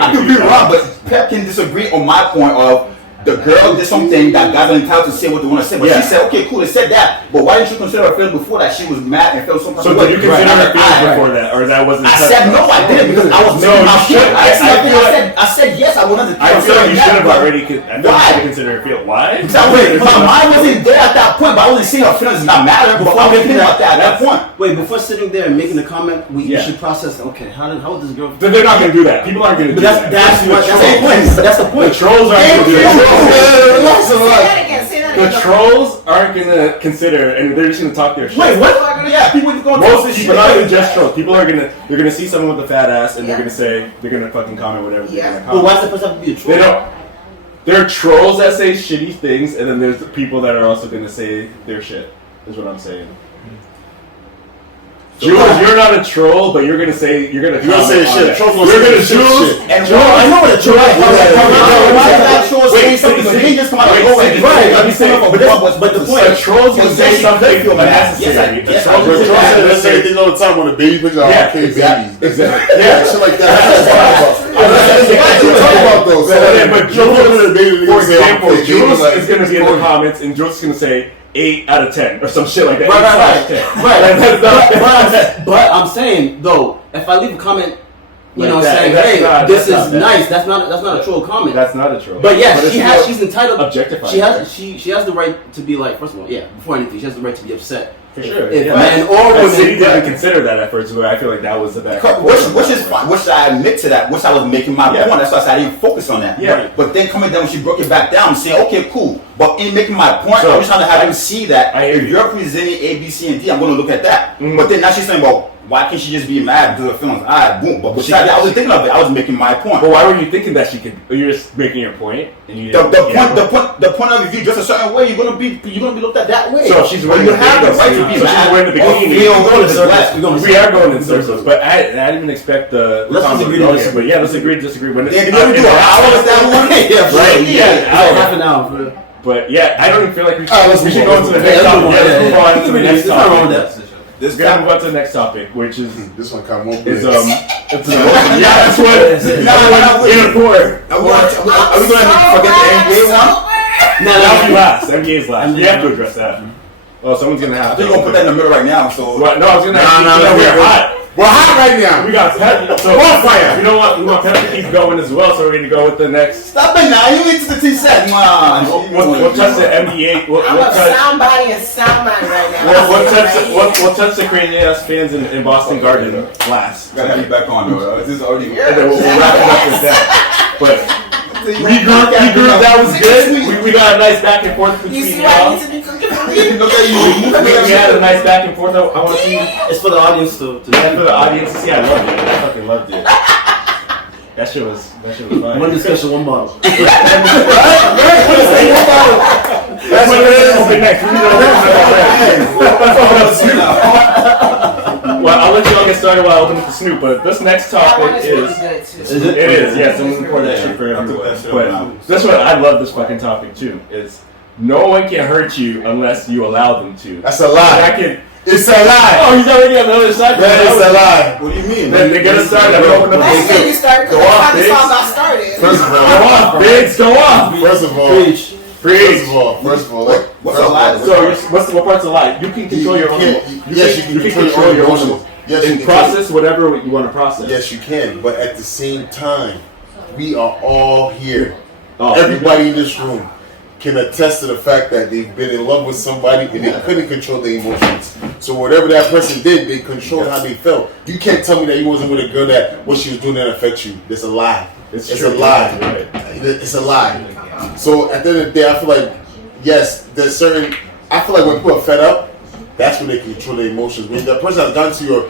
I could be wrong, but Pep can disagree on my point of the girl did something that guys are entitled to say what they want to say. But she said, okay, cool, they said that. But why didn't you consider her feelings before that? She was mad and felt some kind of way. So did you consider her feelings before that? Or that wasn't... I said no, I didn't, because I was making my point. I said yes, I wanted to. I feel like you should have already considered her feelings. Why? My mind wasn't there at that point, but I wasn't seeing her feelings not matter. But I was thinking about that at that point. Wait, before sitting there and making the comment, we should process. Okay, how would this girl? They're not going to do that. People aren't going to do that. That's the point. But that's the point. The trolls aren't going to do that. Say that again. The trolls aren't gonna consider, and they're just gonna talk their shit. Wait, what? Yeah, people just gonna most people, not even just trolls. People are gonna see someone with a fat ass, and they're gonna fucking comment whatever they're gonna comment. But why does the person have to be a troll? They don't. There are trolls that say shitty things, and then there's the people that are also gonna say their shit. Is what I'm saying. Jules, you're not a troll, but you're gonna say shit. Trolls you're gonna Jules. And I know what a troll is. Why is that troll saying something? But he just come out and go and right. Let me say, but the point, a troll's gonna say something unnecessary. Yes, I do. Trolls say things all the time when the baby pictures are okay, babies. Exactly. Yeah, shit like that. What you talking about though? But Jules, for example, Jules is gonna be in the comments, and Jules is gonna say 8 out of 10 or some shit like that. Right. But I'm saying though, if I leave a comment, saying, "Hey, this is nice," that's not a troll comment. That's not a troll. But yeah, she's entitled. Objectifying. She has the right to be like. First of all, before anything, she has the right to be upset. For sure. If man or woman, City didn't consider that at first, but I feel like that was the best. Which is fine. Which I admit to that. Which I was making my point. That's why I said I didn't focus on that. Yeah. But then coming down when she broke it back down, saying, "Okay, cool." But in making my point, I'm just trying to have you see that if you're presenting A, B, C, and D, I'm going to look at that. But then now she's saying, "Well, why can't she just be mad because her feelings?" Boom. But besides that, I wasn't thinking of it. I was making my point. But why were you thinking that she could? You're just making your point, and you the point of view just a certain way. You're gonna be looked at that way. So she's you have the right to be mad. She's wearing the bikini. We are going in circles, but I didn't even expect the. Let's disagree to disagree. But yeah, let's agree to disagree. When you do an hour with that one, right? Yeah, half an hour. But yeah, I don't even feel like we should go into the next topic. Let's move on to the next topic. We're gonna move on to the next topic, which is this one kind of more. It's that's what in a court. Are we gonna forget the NBA one? No, that'll be last. NBA's last. You have to address that. Oh, someone's gonna have to. You're gonna put that in the middle right now. So what? No, I was gonna. We're hot. We're hot right now. We got Pep. So Bonfire. You know what? We want Pep to keep going as well, so we're going to go with the next. Stop it now. You into the T-set, man. We'll touch the MD8. I'm a sound body and sound mind right now. We'll touch the crazy ass fans in Boston Garden last. Gotta have you back on, though. This is already. And then we'll wrap it up with that. But regroup, that was good. We got a nice back and forth between You see y'all. why I need to be cooking for me? Look at you. We had a nice back and forth. I want to see. It's for the audience to Yeah, for the audience to see. I loved it. I fucking loved it. That shit was fun. one discussion, one bottle. That's what it is. Okay, next. We need Well, I'll let y'all get started while I open up the Snoop. But this next That one topic is really is. good too. Is it? It is, yes. I'm looking for that shit for everyone. But this one, I love this fucking topic too. Is no one can hurt you unless you allow them to. That's a lie. It's a lie. Oh, he's already on the other side. That is a lie. What do you mean? Then they get us started. I'm open up Let's the get you started because that's how this all got started. First of Go all, off, Biggs. Go off. first of all, Preach. Preach. first of all, like, What's first a of lie? all, So, what part's a lie? You can control your own. Yes, you can control your emotions. Yes, you And can process whatever you want to process. Yes, you can. But at the same time, we are all here. Oh, Everybody in this room can attest to the fact that they've been in love with somebody and they couldn't control their emotions. So whatever that person did, they controlled how they felt. You can't tell me that you wasn't with a girl that what she was doing didn't affect you. That's a lie. It's a lie. Right. It's a lie. So at the end of the day, I feel like, yes, there's certain. I feel like when people are fed up, that's when they control their emotions. When the person has got you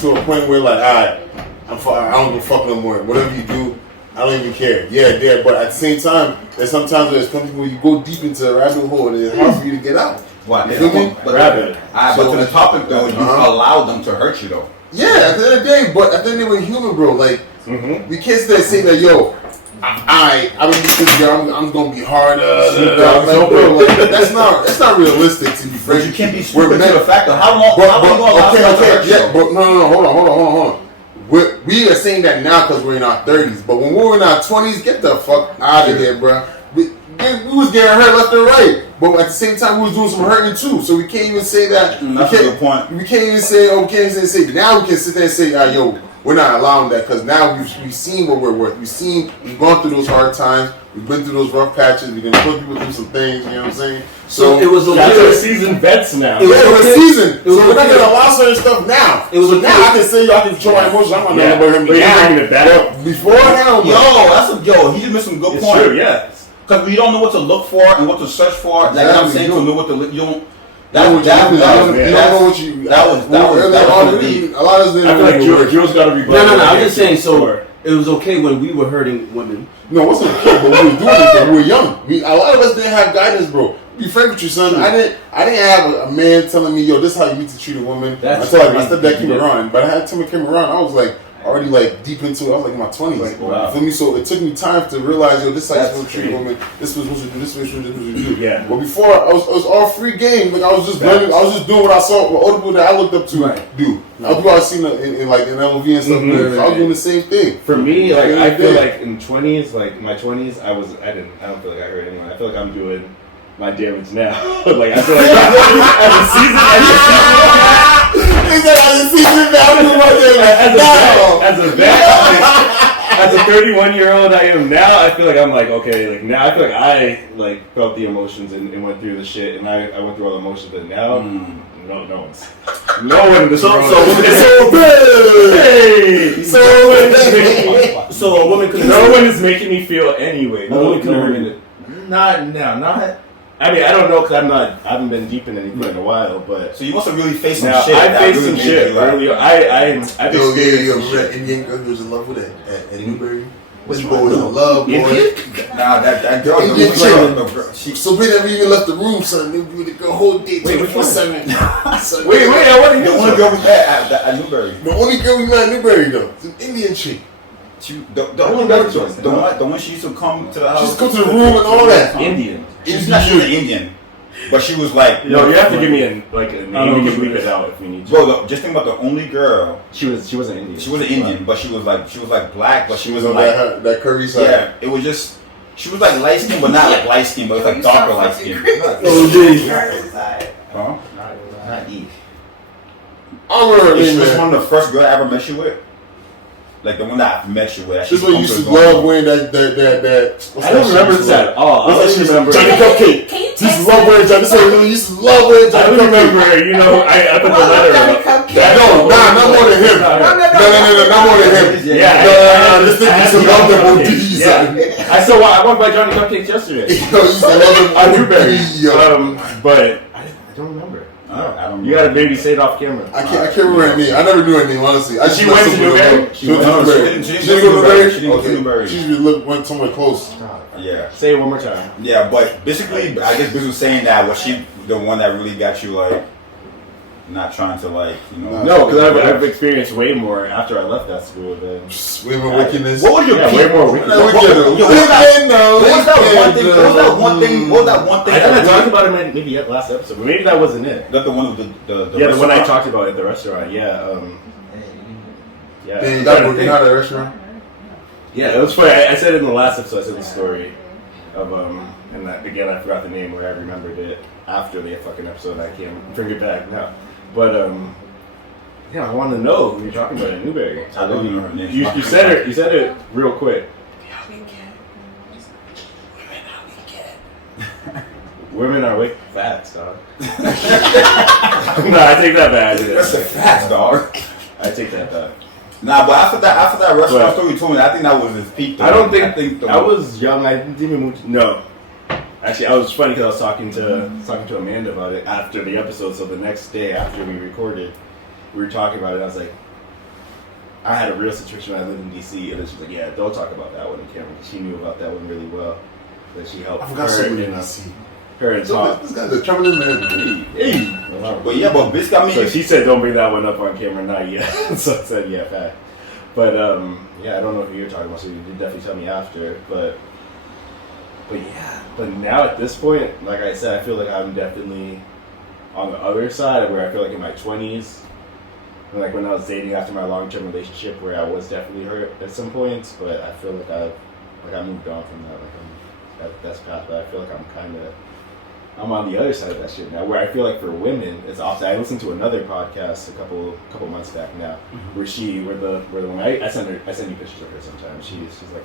to a point where like, alright, I don't give a fuck no more. Whatever you do, I don't even care. Yeah, but at the same time, there's sometimes there's some people you go deep into a rabbit hole and it's hard for you to get out. What? You feel me? Rabbit. But to the topic though, you allow them to hurt you though. Yeah, at the end of the day, but at the end of the day, we're human, bro. Like, we can't say that, yo, I'm gonna be this girl, I'm gonna be harder. Like, bro, like, that's not realistic to be frank. But you can't be We're stupid to the fact of how long you gonna allow someone to hurt you? Yeah, but no, hold on. We are saying that now because we're in our 30s, but when we were in our 20s, get the fuck out of here, bro. We was getting hurt left and right, but at the same time we was doing some hurting too. So we can't even say that. That's a good point. We can't even say, now we can sit there and say, yo, we're not allowing that because now we've seen what we're worth. We've gone through those hard times. We've been through those rough patches. We're gonna put people through some things. You know what I'm saying? So it was Guys are okay. seasoned vets now. It was a season. It was So we're not okay. gonna allow certain stuff now. It was so okay. now I can say I can control my emotions. I'm not Yeah. gonna him But you're now. bringing it back. But before hell, He just missed some good It's points. true, yeah. Because we don't know what to look for and what to search for. Like I'm Exactly. saying, to know what to look. You don't. you don't know what you. That was deep. A lot of us didn't I feel like know what we were. Jules got to rebut. No. I'm just saying. So it was okay when we were hurting women. No, it wasn't okay, but we were doing it because we were young. A lot of us didn't have guidance, bro. Be frank with you, son. I didn't have a man telling me, yo, this is how you need to treat a woman. That's Until my true. stepdad came around. But I had time came around, I was like already like deep into it. I was like in my 20s. Wow. You feel me? So it took me time to realize, yo, this is how you're That's supposed to treat a crazy. woman. This is what you're supposed to do. This is what you're supposed to do. Yeah. But before, I was all free game. Like I was just learning. I was just doing what I saw, what other people that I looked up to do. Other people I've seen in LLV and stuff. Mhm. I was doing the same thing. For me, like Yeah, I feel yeah. like in 20s, like my 20s, I don't feel like I hurt anyone. I feel like I'm doing my damage now. Like I feel like as a season. He said, "I see you now, I'm doing my damage." As a 31-year-old I am now, I feel like I'm like, okay, like now I feel like I like felt the emotions and went through the shit and I went through all the emotions, but now no one in this world. So a woman could. No one is making me feel anyway. No one can hurt me. Not now. Not. I mean, I don't know because I haven't been deep in anything in a while, but So you must have really faced some now shit. I that faced really some made shit you, like- earlier. I've experienced some That shit. Indian girl was in love with it at Newberry. This boy was in love, boy. Nah, that girl. Indian the chick. girl, she. So we never even left the room, son. They would go whole day, Wait, which one? 24/7. Son, Wait, I want to The hear only some. girl we met at Newberry. The only girl we met at Newberry though, it's an Indian chick. The only girl, the one she used to come to the house. She's come to the room and all that. Indian. She was an Indian, but she was like. No, you have to give me a name. I We don't can know bleep who it out if we need to. Bro, just think about the only girl. She wasn't Indian. She was an Indian, but she was like black, but she She was wasn't on like. that curry side. Yeah, it was just. She was like light skin, but not like light skin, but it was like darker light skin. Oh, geez. Huh? Not Eve. I don't remember her Is she name, was man. one of the first girl I ever met you with? Like the one that I met you with. This one used to love wearing that. I don't remember this at all. I just remember Johnny Cupcake. Can you He used to love wearing Johnny. This one really used to love wearing I Johnny don't Cupcake. remember. You know, I put the letter up. No, not more than him. No, not more than him. Yeah, No, this thing used to love them ODs. Yeah, I walked by Johnny Cupcakes yesterday. Yo, used to love them on Newberry. ODs. But I don't remember. I don't You gotta maybe say it off camera. I can't remember her name. I never knew her name, honestly. I just She met went to someone Newberry? who- She went to No, she Newberry. didn't- she didn't She didn't go go to to Newberry. Newberry? She didn't go to Okay. Newberry. She went somewhere close. Yeah. Say it one more time. Yeah, but basically, I guess Biz was saying that was she the one that really got you like not trying to like No, because I've experienced way more after I left that school than. Women wickedness. What was your Yeah, peak? way more wicked. What was that one thing? What was that one thing? What was that one thing? I that talked really- about it maybe last episode, but maybe that wasn't it. That the one with the Yeah, the one I restaurant? talked about at the restaurant. Yeah. Yeah. Then you I'm got trying to working think. out at a restaurant? Yeah, it was funny. I said it in the last episode. I said the story of and that, again I forgot the name where I remembered it after the fucking episode. I can't bring it back now, but yeah, I want to know who you're talking about in Newberry. I don't even know her name. You said it. You said it real quick. Women are wicked. Facts, dog. No, I take that back. That's the facts, dog. I take that back. Nah, but after that restaurant But- story you told me, I think that was his peak. Though. I don't think the I was young. I didn't even move. No, actually, I was funny because I was talking to Amanda about it after the episode. So the next day after we recorded, we were talking about it. I was like, I had a real situation when I lived in DC, and then she was like, "Yeah, don't talk about that one in camera." She knew about that one really well. That she helped. I forgot her somebody in and DC. her and Tom. This guy's a troubling man. Hey. But yeah, but basically, I mean, So she said, "Don't bring that one up on camera, not yet." So I said, "Yeah, fact." But yeah, I don't know who you're talking about. So you did definitely tell me after. But yeah, but now at this point, like I said, I feel like I'm definitely on the other side where I feel like in my 20s, and like when I was dating after my long-term relationship, where I was definitely hurt at some points. But I feel like I moved on from that. Like that's path. But I feel like I'm on the other side of that shit now, where I feel like for women, it's opposite. I listened to another podcast a couple months back now, where the woman I send you pictures of her sometimes. She's like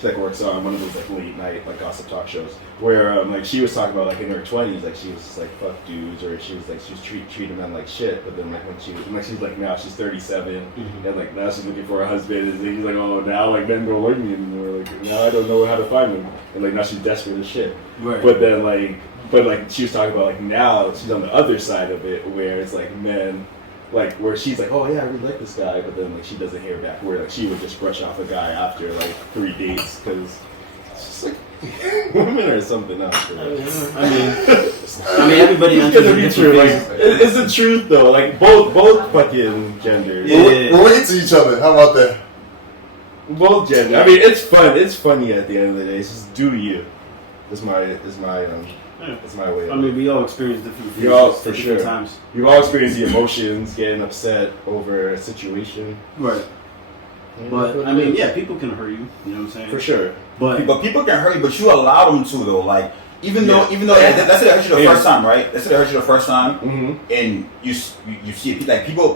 she like works on one of those like late night like gossip talk shows where like she was talking about like in her 20s, like she was just like fuck dudes, or she was treating men like shit. But then like when she's like now she's 37 and like now she's looking for a husband, and he's like, oh, now like men don't like me anymore, like now I don't know how to find them, and like now she's desperate as shit. Right. But then like she was talking about like now she's on the other side of it where it's like men like where she's like, oh yeah, I really like this guy, but then like she doesn't hear back, where like she would just brush off a guy after like 3 dates because it's just like women are something else. I mean, everybody It's answers gonna be different true. Like things. it's the truth though. Like both fucking genders. Yeah. We're into each other. How about that? Both genders. I mean, it's fun. It's funny at the end of the day. It's just do you. It's my way. I mean, we all experience different We all, things for at different sure. times. You've all experienced the emotions, getting upset over a situation. Right. But I mean, yeah, people can hurt you. You know what I'm saying? For sure. But people can hurt you, but you allow them to though. Like even though let's say they hurt you the first time, right? Let's say they hurt you the first time, and you see it. Like people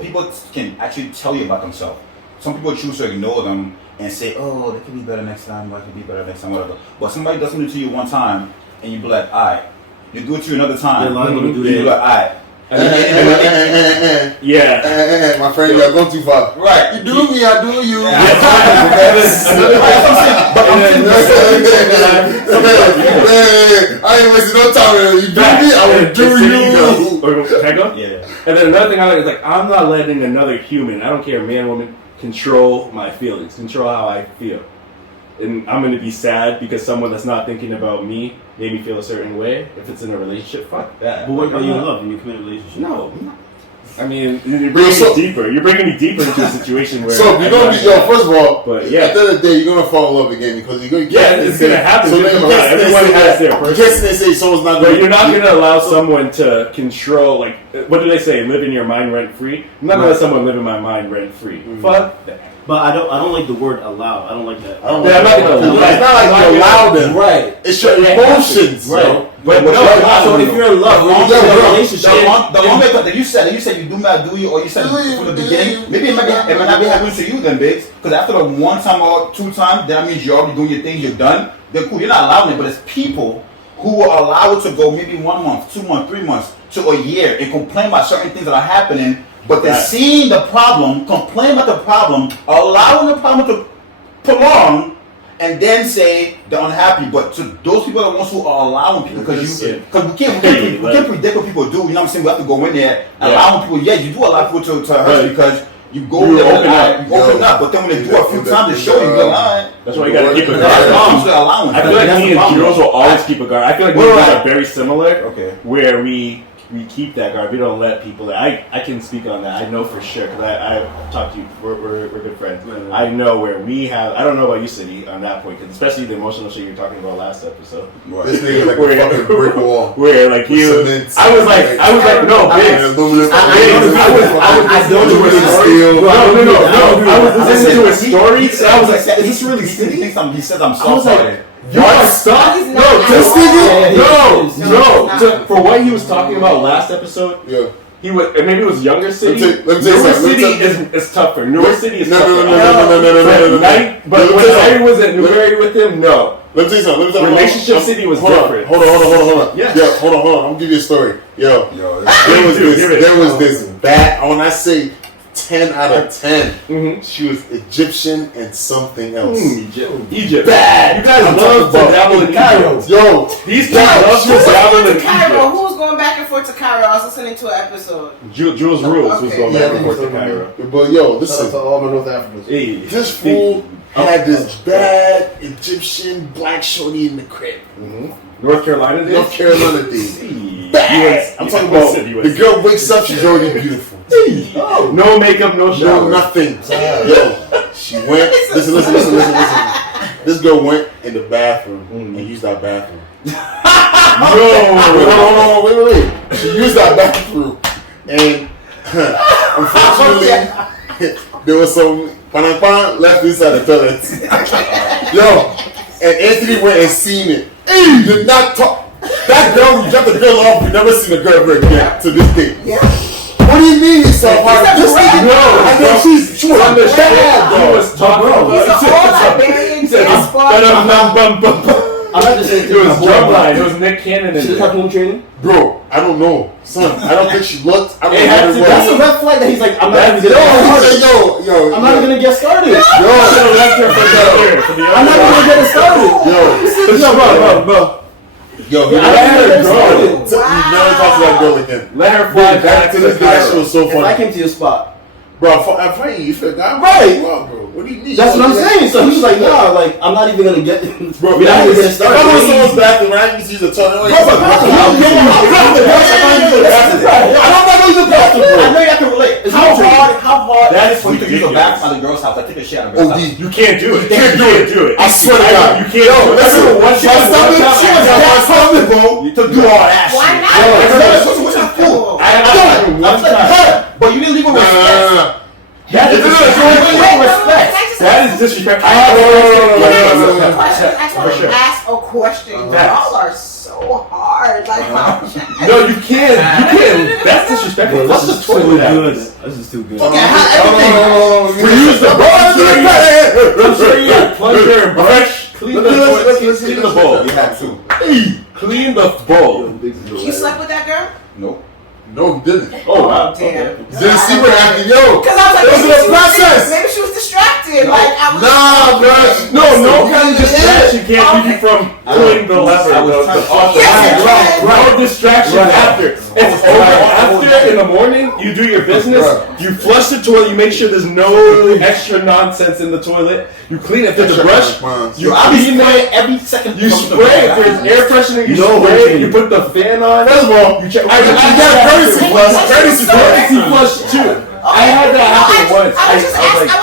can actually tell you about themselves. Some people choose to ignore them and say, oh, they can be better next time, or I can be better next time, whatever. But somebody does something to you one time, and you be like, alright. You do it to you another time, They're liable to do you be that. like, alright. Yeah. My friend, you are going too far. Right. You do me, I do you. I ain't wasting no time. You do me, I will do you. Can I go? Yeah. And then another thing I like is like I'm not letting another human, I don't care man, woman, control my feelings, control how I feel. And I'm gonna be sad because someone that's not thinking about me made me feel a certain way. If it's in a relationship, fuck that. But what about I'm you in not- love when you commit a relationship? No. I mean, you're bringing me deeper. You're bringing me deeper into a situation where. So you're gonna be first of all, But yeah. at the end of the day, you're gonna fall in love again because you're gonna. Yeah, it's gonna happen. So It's then gonna happen. Everyone has their You person. can't sit there and say someone's not. But you're not gonna allow someone to control. Like what do they say? Live in your mind rent free. I'm not gonna let someone live in my mind rent free. Fuck that. But I don't like the word allow. I don't like that. I'm not gonna allow. It's not like you allow them. Right. It's your emotions, Right. But So if you're in love, when you're in a relationship, the one that you said you do not do you, or you said from the beginning, maybe it might not be happening to you then, Biggs. Because after the one time or two times, that means you're already doing your things, you're done. They're cool. You're not allowing it, but it's people who will allow it to go maybe 1 month, 2 months, 3 months to a year and complain about certain things that are happening, but they're seeing the problem, complain about the problem, allowing the problem to prolong, and then say they're unhappy. But to those people are the ones who are allowing people, because we can't predict what people do. You know what I'm saying? We have to go in there allowing people. Yeah, you do allow people to hurt because you go there, open up. But then when they do a few times, they show you, all right. That's why you gotta keep a guard. I feel like me and Jules will always keep a guard. I feel like we are very similar. Okay. Where we keep that guard. We don't let people. I can speak on that. I know for sure because I talked to you. We're good friends. Mm-hmm. I know where we have. I don't know about you, City, on that point, because especially the emotional shit you were talking about last episode. Right. This nigga like a fucking brick wall. Where like you, I was like, no, bitch. I was listening to a story. So I was like, is this really City? He says I'm so sorry. What? Stop! No, this nigga? No. For what he was talking about last episode, he was, and maybe it was younger city. Newer city is tougher. Newer city is tougher. No. But when I was at Newberry with him, no. Let me tell you something. Relationship city was different. Hold on. Yeah. Hold on. I'm gonna give you a story. There was this bad. When I say 10 out of 10, she was Egyptian and something else. Egypt. Bad. You guys love to dabble in Cairo. Yo, these guys love to dabble in Cairo. Who was going back and forth to Cairo? I was listening to an episode. Jules Rules was going back and forth to Cairo. But yo, listen. To all my North Africans. This fool had this bad Egyptian black shorty in the crib. North Carolina dude. Bad. I'm talking about the girl wakes up, she's already beautiful. No makeup, no shower. No nothing. Yo, she went. Listen. This girl went in the bathroom and used that bathroom. Wait. She used that bathroom, and unfortunately, there was some pan left inside the toilet. Yo, and Anthony went and seen it. He did not talk. That girl, we dropped the girl off. We never seen the girl ever again to this day. Yeah. What do you mean he's so hard? This nigga, I know she was on the bad, bro. He was talking about. He said, I'm not just saying it was drumline. It was Nick Cannon. She didn't have home training? Bro, I don't know. Son, I don't think she looked. I don't know. That's a red flag that he's like, I'm not even gonna get started. I'm not gonna get it started. Bro. Yo, you never talk to that girl again. Let her fly back to this guy. She was so funny. If I came to your spot, bro, I'm fighting you. You feel guy, right? Bro, what do you need? That's what I'm saying. So he's like, nah, like I'm not even gonna get. Bro, we're not gonna get started. If I go to someone's bathroom, I need to use the toilet. I'm not gonna use the bathroom, bro. I know you have to relate. How hard that is for you to use a bathroom at a girl's house? I take a shit out of her house. You can't do it. You can't do it. I swear to God, you can't. Listen, she was that bro. To do all that shit. Why not? What's a fool? I happened one time. But you didn't leave with respect. That is disrespect. I just want to ask a question. Y'all are so hard. Like, no, you can't. That's disrespectful. Let's just totally good. This is too good. Okay, we use the brush. I'm sure you got plunger and brush. Clean the bowl. You have to. Clean the bowl. You slept with that girl? Nope. No, he didn't. Oh, wow. Damn. Didn't see what happened, yo. Because I was like, it was a process. Maybe she was distracted. Like, I was no kind of distraction can't keep you from pulling the lever. No distraction after. It's over after in the morning. You do your business. You flush the toilet. You make sure there's no extra nonsense in the toilet. You clean it. If there's a brush, you clean it every second. You spray. If there's air freshener, you spray. You put the fan on. First of all, you check. I got courtesy flush too. I had that happen once. I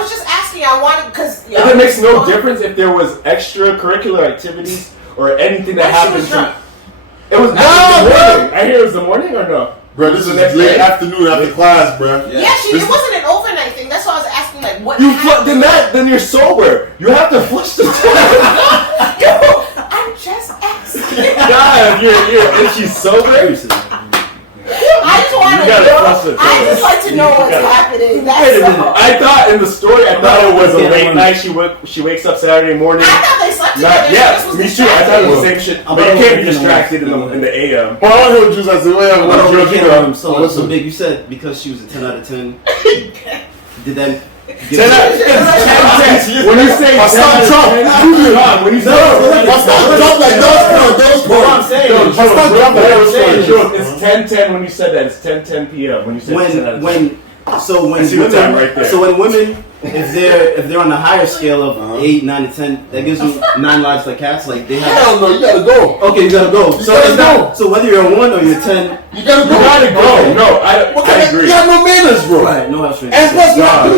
was just asking. I wanted because it makes no difference if there was extracurricular activities or anything that happened. It was the morning. I hear it was the morning or no? Bro, this is The next late day? afternoon after class, bro. Yeah. it wasn't an overnight thing. That's why I was asking, like, what You happened? then you're sober. You have to flush the toilet. I'm just asking. God, if she's sober. I just want to You gotta know. flush the I just toilet. like to know what's happening. Wait a That's minute. all. I thought in the story, I thought it was a Yeah, late night. She wakes up Saturday morning. I thought they slept Not, together. yeah, This was me too. I thought it was the same shit. I'm But you about can't be to distracted in the AM. Well, I don't hear what you said. Wait, I'm not what you so listen. big. You said because she was a 10 out of 10. Did that? 10 out of 10. When you say 10 What's out not of Trump? 10, when you say What's not jump like those What I'm saying, What's not jump like those it's 10:10 when you said that. It's 10:10 p.m. when you said 10 out of 10. when I see the time right there. So when women, if they're on the higher scale of 8, 9, and 10, that gives them 9 lives like cats. Like they have. Hell no, you gotta go. Okay, you gotta go. You So gotta it's not- go. So whether you're a 1 or you're 10, You gotta You go. gotta go. Okay. No, I agree. You have no manners, bro. right? No health And plus, God.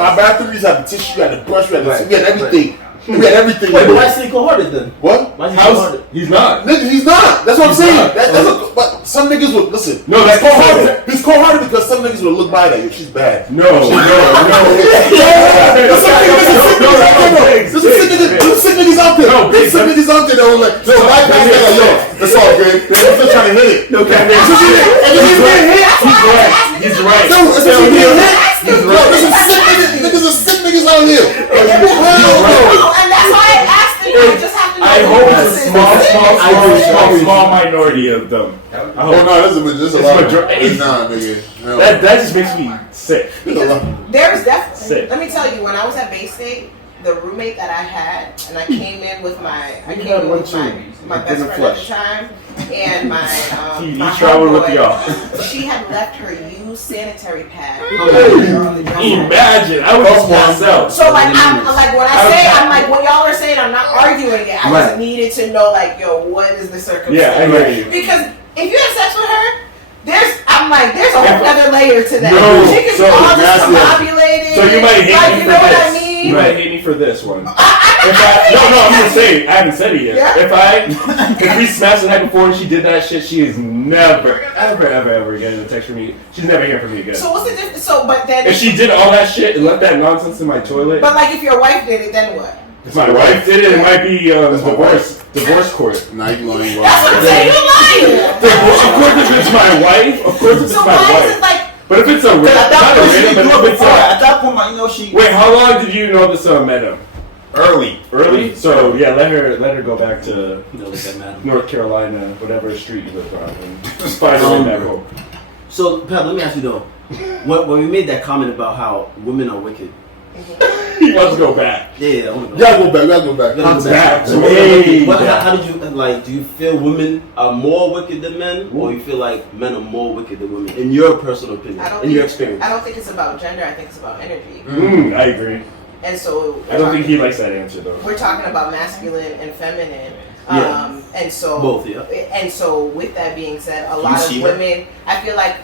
our bathroom used to have the tissue, we had the brush, we had, Right. we had everything. We had everything. Wait, but why is he cold-hearted then? What? Why is he How's cold-hearted? he's not? Nigga, he's not. That's what I'm He's saying. not. But some niggas would listen. No, he's that's cold-hearted. He's cold-hearted because some niggas would look by that. Yo, she's bad. No. There's some sick niggas out there. No, There's some niggas out there that were like, yo, bypass that. Like, yo, that's all good. I'm still trying to hit it. No, And he's getting hit. He's right. No, it's just getting hit. He's Yo, right. there's some sick niggas. Niggas are sick niggas out here. Hell no. And that's why I asked him. I just have to know. I hope it's a who small minority of them. I Oh hope. no, there's a It's lot. majority. Nah, nigga. Hell That just makes me sick. There's a lot. There's definitely. Sick. Let me tell you, when I was at Bay State, the roommate that I had, and I came in with my had one too. my It best didn't friend at flush. the time, and my He my traveled with homeboy, y'all. She had left her used sanitary pad. Imagine, I would just pass out. So like I'm like when I say I'm like what y'all are saying, I'm not arguing it. I just needed to know like, yo, what is the circumstance? Yeah, I hear you. Because if you have sex with her, there's a whole other layer to that. No, She could so be all that's discombobulated. So you might hate like, me you for know what this. I mean? You might hate me for this one. I'm No, I'm just saying. I haven't said it yet. Yeah. If we smashed the night before and she did that shit, she is never, ever getting a text from me. She's never hearing from me again. So what's the difference? So, but then, If she did all that shit and left that nonsense in my toilet, but like if your wife did it, then what? if my wife did it, it might be divorce court. Nah, you lying. That's what I'm saying. You're lying. Of course, if it's my wife, of course, if it's So my why is wife. it like? But if it's a At that point, she random, didn't do but it if it's before. a At that point, you know, she wait, how long did you know this met him? early. So yeah, let her go back to You know, like that matter. North Carolina, whatever street you live on, and just find her in that hole. So, Pep, let me ask you though. When we made that comment about how women are wicked. He wants to go back. Yeah, I want to You gotta go back. Comes back. So Way what, back. how did you like? Do you feel women are more wicked than men, or you feel like men are more wicked than women? In your personal opinion, in your experience. I don't think it's about gender. I think it's about energy. I agree. And so I don't think he likes that answer though. we're talking about masculine and feminine. Yeah. And so Both, yeah. And so with that being said, a you lot of see her? women, I feel like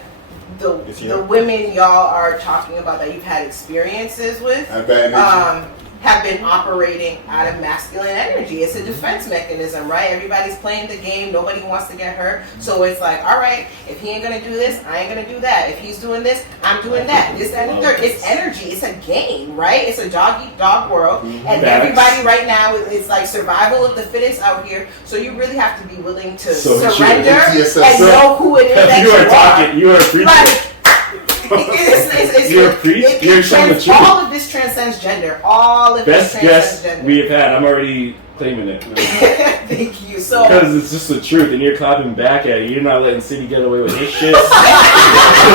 You see the her? women y'all are talking about that you've had experiences with, I bad energy. have been operating out of masculine energy. It's a defense mechanism, right? Everybody's playing the game. Nobody wants to get hurt. So it's like, all right, if he ain't gonna do this, I ain't gonna do that. If he's doing this, I'm doing that. This, that, and the third. It's energy. It's a game, right? It's a dog-eat-dog world. And Facts. everybody right now, it's like survival of the fittest out here. So you really have to be willing to So surrender TSS. and know who it is that You are talking. You are preaching. Like, You're a priest. You're telling the truth. all of this transcends gender. All of Best this guess transcends gender. we have had. I'm already claiming it. Thank you. So Because it's just the truth, and you're clapping back at it. You're not letting City get away with this shit.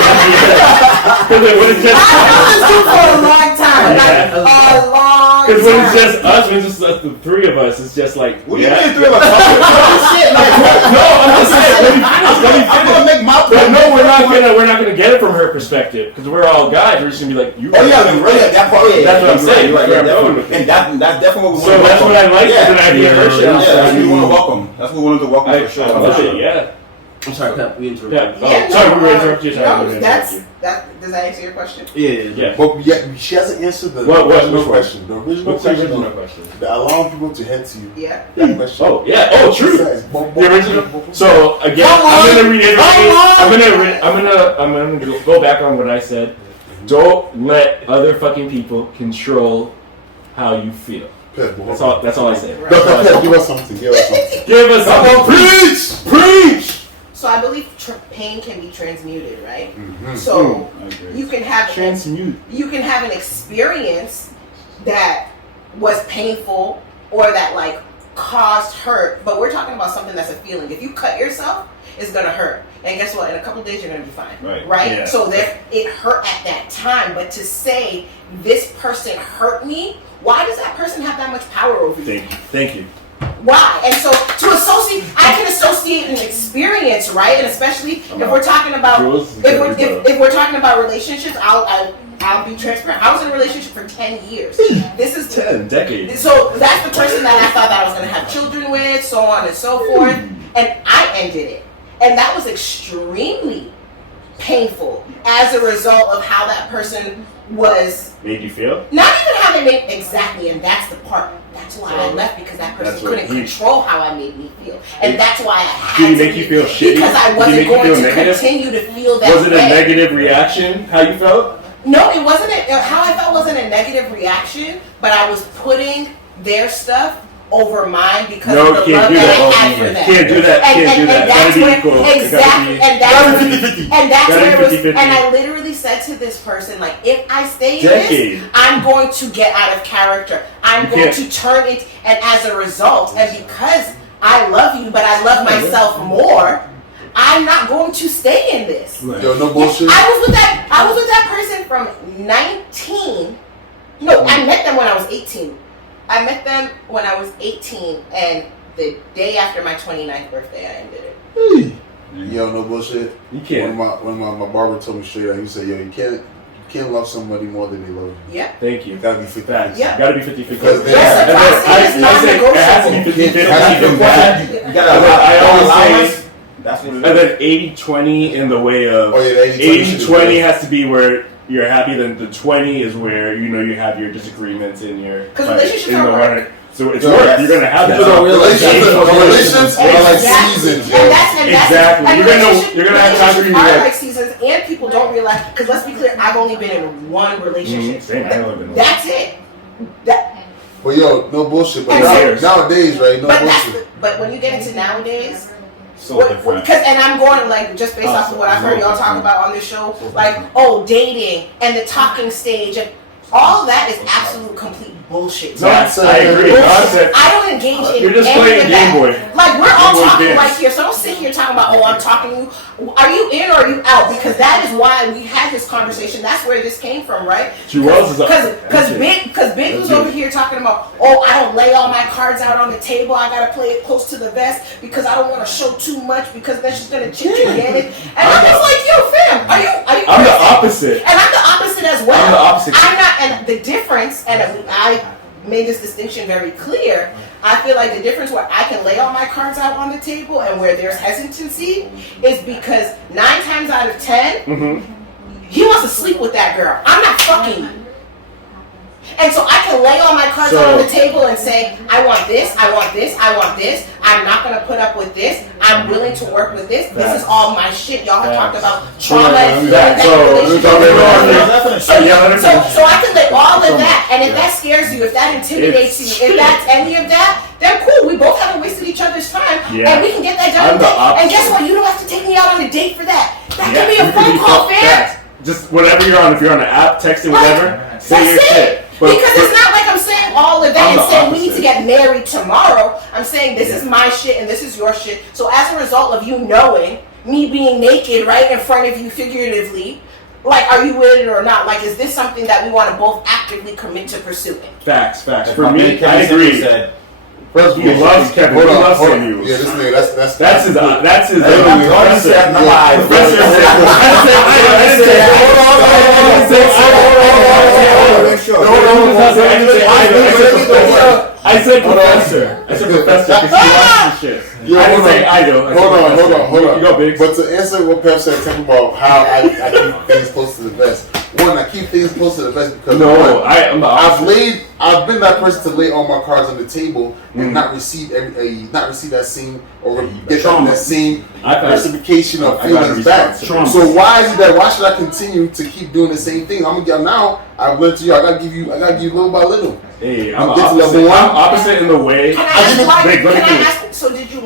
Because when it's just I know this dude for a long time. Yeah. Like a long because when it's time. just us, when it's just the three of us, it's just like What do you yeah. mean three of us? Shit, like No, I'm just saying. Let me finish. I'm gonna make my But point. no, we're not gonna get it from her perspective because we're all guys. We're just gonna be like, you. Oh yeah, that part. Yeah, That's what I'm saying. Right, That's where I'm definitely. going with it. And that's definitely what we So want to that's welcome. what I like. Yeah. When I hear her shit. Yeah, that's what we want to welcome. That's what we wanted to welcome I for sure. love it. Yeah. I'm sorry, Pep. We interrupted. Yeah. Sorry, we were interrupting you. Does that answer your question? Yeah. But she hasn't answered the What original one? question. The original What's the question. original question? Allowing people to head to you. Yeah. That question. Oh yeah. Oh, true. The original. So again, I'm gonna reiterate. I'm gonna go back on what I said. Don't let other fucking people control how you feel. That's all I say. Right. Pep, give us something. Give us something. Preach. So I believe pain can be transmuted, right? Mm-hmm. So you can have transmute. an experience that was painful or that like caused hurt, but we're talking about something that's a feeling. If you cut yourself, it's gonna hurt, and guess what? In a couple of days, you're gonna be fine, right? Yeah. So it hurt at that time, but to say this person hurt me, why does that person have that much power over you? Thank you. Why? And so I can associate an experience, right? And especially if we're talking about if we're talking about relationships, I'll be transparent. I was in a relationship for 10 years. This is 10 decades. So that's the person that I thought that I was going to have children with, so on and so forth. And I ended it, and that was extremely painful as a result of how that person was. Made you feel? Not even how they made exactly, and that's the part. That's why I left, because that person couldn't control how I made me feel, and that's why I had to. Did he make you feel shitty? Because I wasn't going to continue to feel that. Was it a negative reaction? How you felt? No, it wasn't. How I felt wasn't a negative reaction, but I was putting their stuff over mine because of the love that I had for them. Can't do that. And that's where exactly, and that's where it was. 50-50. And I literally said to this person, like, if I stay in this, I'm going to get out of character. I'm going to turn it, and as a result, and because I love you, but I love myself more, I'm not going to stay in this. Right. Yo, no bullshit. I was with that person from 19. No, I met them when I was 18. I met them when I was 18, and the day after my 29th birthday, I ended it. Yo, no bullshit. You can't. When my barber told me straight out, he said, "Yo, you can't love somebody more than they love you." Yeah. Thank you. It gotta be 50. Yeah. Gotta be 50-50. Because I say it has to be 50-50. I always say. That's what it is. And then 80-20 in the way of 80-20 has to be where you're happy, then the 20 is where you have your disagreements in your because relationships are work. So it's work. You're gonna have that. Relationships are like seasons. Exactly. You're gonna have time to are like seasons, and people don't realize. Because let's be clear, I've only been in one relationship. Same. I only been in one. That's it. But yo, no bullshit. But nowadays, right? No bullshit. But when you get into nowadays. So different. And I'm going like just based off of what I've heard y'all talk about on this show, like dating and the talking stage and all of that is absolute complete bullshit. I agree. I don't engage in. You're just playing Game Boy. Like we're all talking right here, so don't sit here talking about I'm talking to you. Are you in or are you out? Because that is why we had this conversation. That's where this came from, right? Because Big was over here talking about I don't lay all my cards out on the table. I gotta play it close to the vest because I don't want to show too much because that's just gonna chip you in it. And I'm just like, yo, fam, are you? I'm the opposite. And I'm the opposite as well. I'm the opposite. I'm not, and the difference, and I made this distinction very clear. I feel like the difference where I can lay all my cards out on the table and where there's hesitancy is because 9 times out of 10, he wants to sleep with that girl. I'm not fucking you. And so I can lay all my cards out on the table and say, I want this, I want this, I want this. I'm not going to put up with this. I'm willing to work with this. This is all my shit. Y'all have talked about trauma and so I can lay all of that. And if that scares you, if that intimidates you, if that's any of that, then cool. We both haven't wasted each other's time. And we can get that done. And guess what? You don't have to take me out on a date for that. That can be a phone call, fam. Just whatever you're on. If you're on an app, texting, whatever, say your shit. Because it's not like I'm saying all of that and saying we need to get married tomorrow. I'm saying this is my shit and this is your shit. So as a result of you knowing, me being naked right in front of you figuratively, like, are you with it or not? Like, is this something that we want to both actively commit to pursuing? Facts. For me, I agree. First, he loves Kevin. He loves Samuel. Yeah, this nigga, that's his. Professor. I said professor. It's a professor because he watches the shit. Yo, I didn't hold say on. I do. I said Hold on. You go, Biggs. But to answer what Pep said, talking about how I keep things close to the vest. One, I keep things close to the vest because I'm the opposite. I've been that person to lay all my cards on the table and not receive that same or get that same reciprocation of feelings back. So why should I continue to keep doing the same thing? I'm gonna get now. I've learned to you. I gotta give you little by little. Hey, I'm opposite in the way. Can I ask? So did you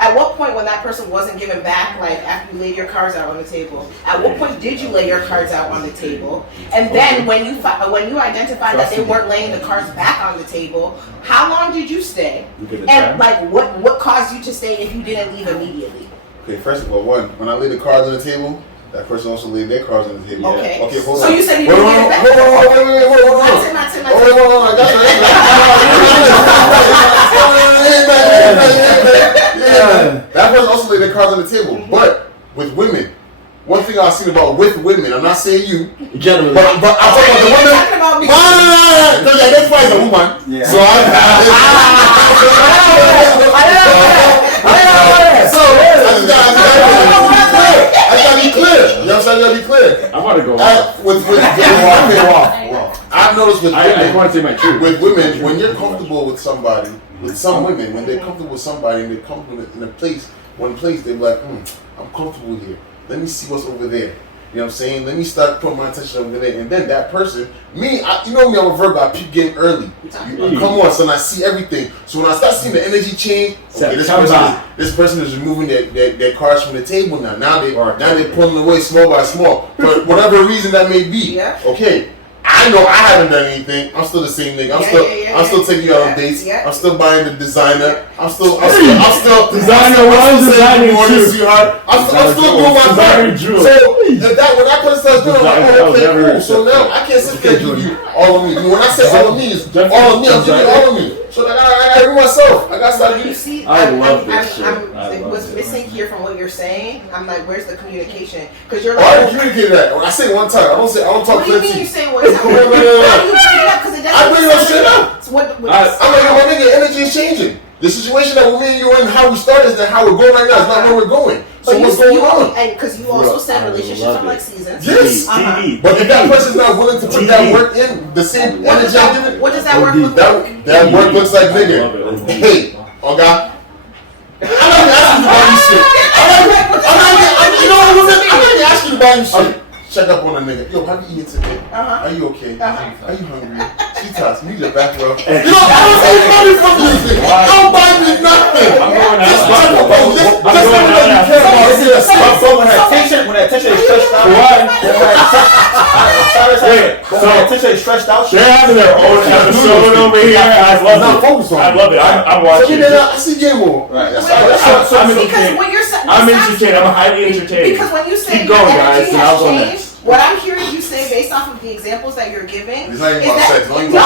at what point when that person wasn't giving back, like after you laid your cards out on the table, at what point did you lay your cards out on the table? And then when you identified that they weren't laying the cards back on the table, how long did you stay? And like what caused you to stay if you didn't leave immediately? Okay, first of all, when I laid the cards on the table, that person also laid their cards on the table. Okay. Okay, hold on. So you said you didn't get it back? Hold on. That person also laid their cards on the table. But with women, one thing I've seen about with women, I'm not saying you, generally, but I'm talking about the women. No, because you identify as a woman. Yeah. So I gotta be clear. You know what I'm saying? I gotta be clear. I'm about to go with women, I've noticed with women. I want to say my truth. With women, when you're comfortable with somebody, with some women, when they're comfortable with somebody and they're comfortable in a place, they're like, I'm comfortable here. Let me see what's over there. You know what I'm saying? Let me start putting my attention over there. And then that person, you know me, I'm a Virgo, I peep game early. Come on, son, I see everything. So when I start seeing the energy change, okay, this person is removing their cards from the table now. Now they're pulling away small by small. For whatever reason that may be. Yeah. Okay. I know I haven't done anything. I'm still the same nigga. I'm still taking you out on dates. Yeah. I'm still buying the designer. I'm still designer. What is designing? I'm still doing my thing. So when that person starts doing, I'm like, okay, cool. So now I can't sit there and give you all of me. When I say all of me, it's all of me. I'm giving you all of me. So I gotta do myself. I gotta start you see, I love this shit. What's missing here from what you're saying? I'm like, where's the communication? Because you're like, I don't communicate that. When I say one time, I don't talk plenty. What do you mean you say one time? How do you bring it up? Because it doesn't. I bring it straight up. So what, I'm like, my nigga, energy is changing. The situation that me and you in, how we started, is that how we're going right now. It's not where we're going. So what's going on? And because you also said relationships are like seasons. Yes. But if that person's not willing to put that work in, the same energy I'm giving, what does that work look like? That work looks like, nigga, hey, oh God, I'm not even asking you to buy you shit. You know what I'm not even asking you to buy you shit. Check up on a nigga. Yo, how you eating today? Are you okay? Are you hungry? Sweethearts, me the back row. You know, I don't take money from you. Don't buy me nothing. I'm going out. Just check up on me. Just let me know you care about it. So when her attention is stretched out, when her attention is stretched out, they're having their own episode over here. I love it. I'm watching. I see game more. Right. I'm entertained. I'm highly entertained. Because when you say keep going, guys, and I'll go next. What I'm hearing you say, based off of the examples that you're giving, it's not even about sex. Don't do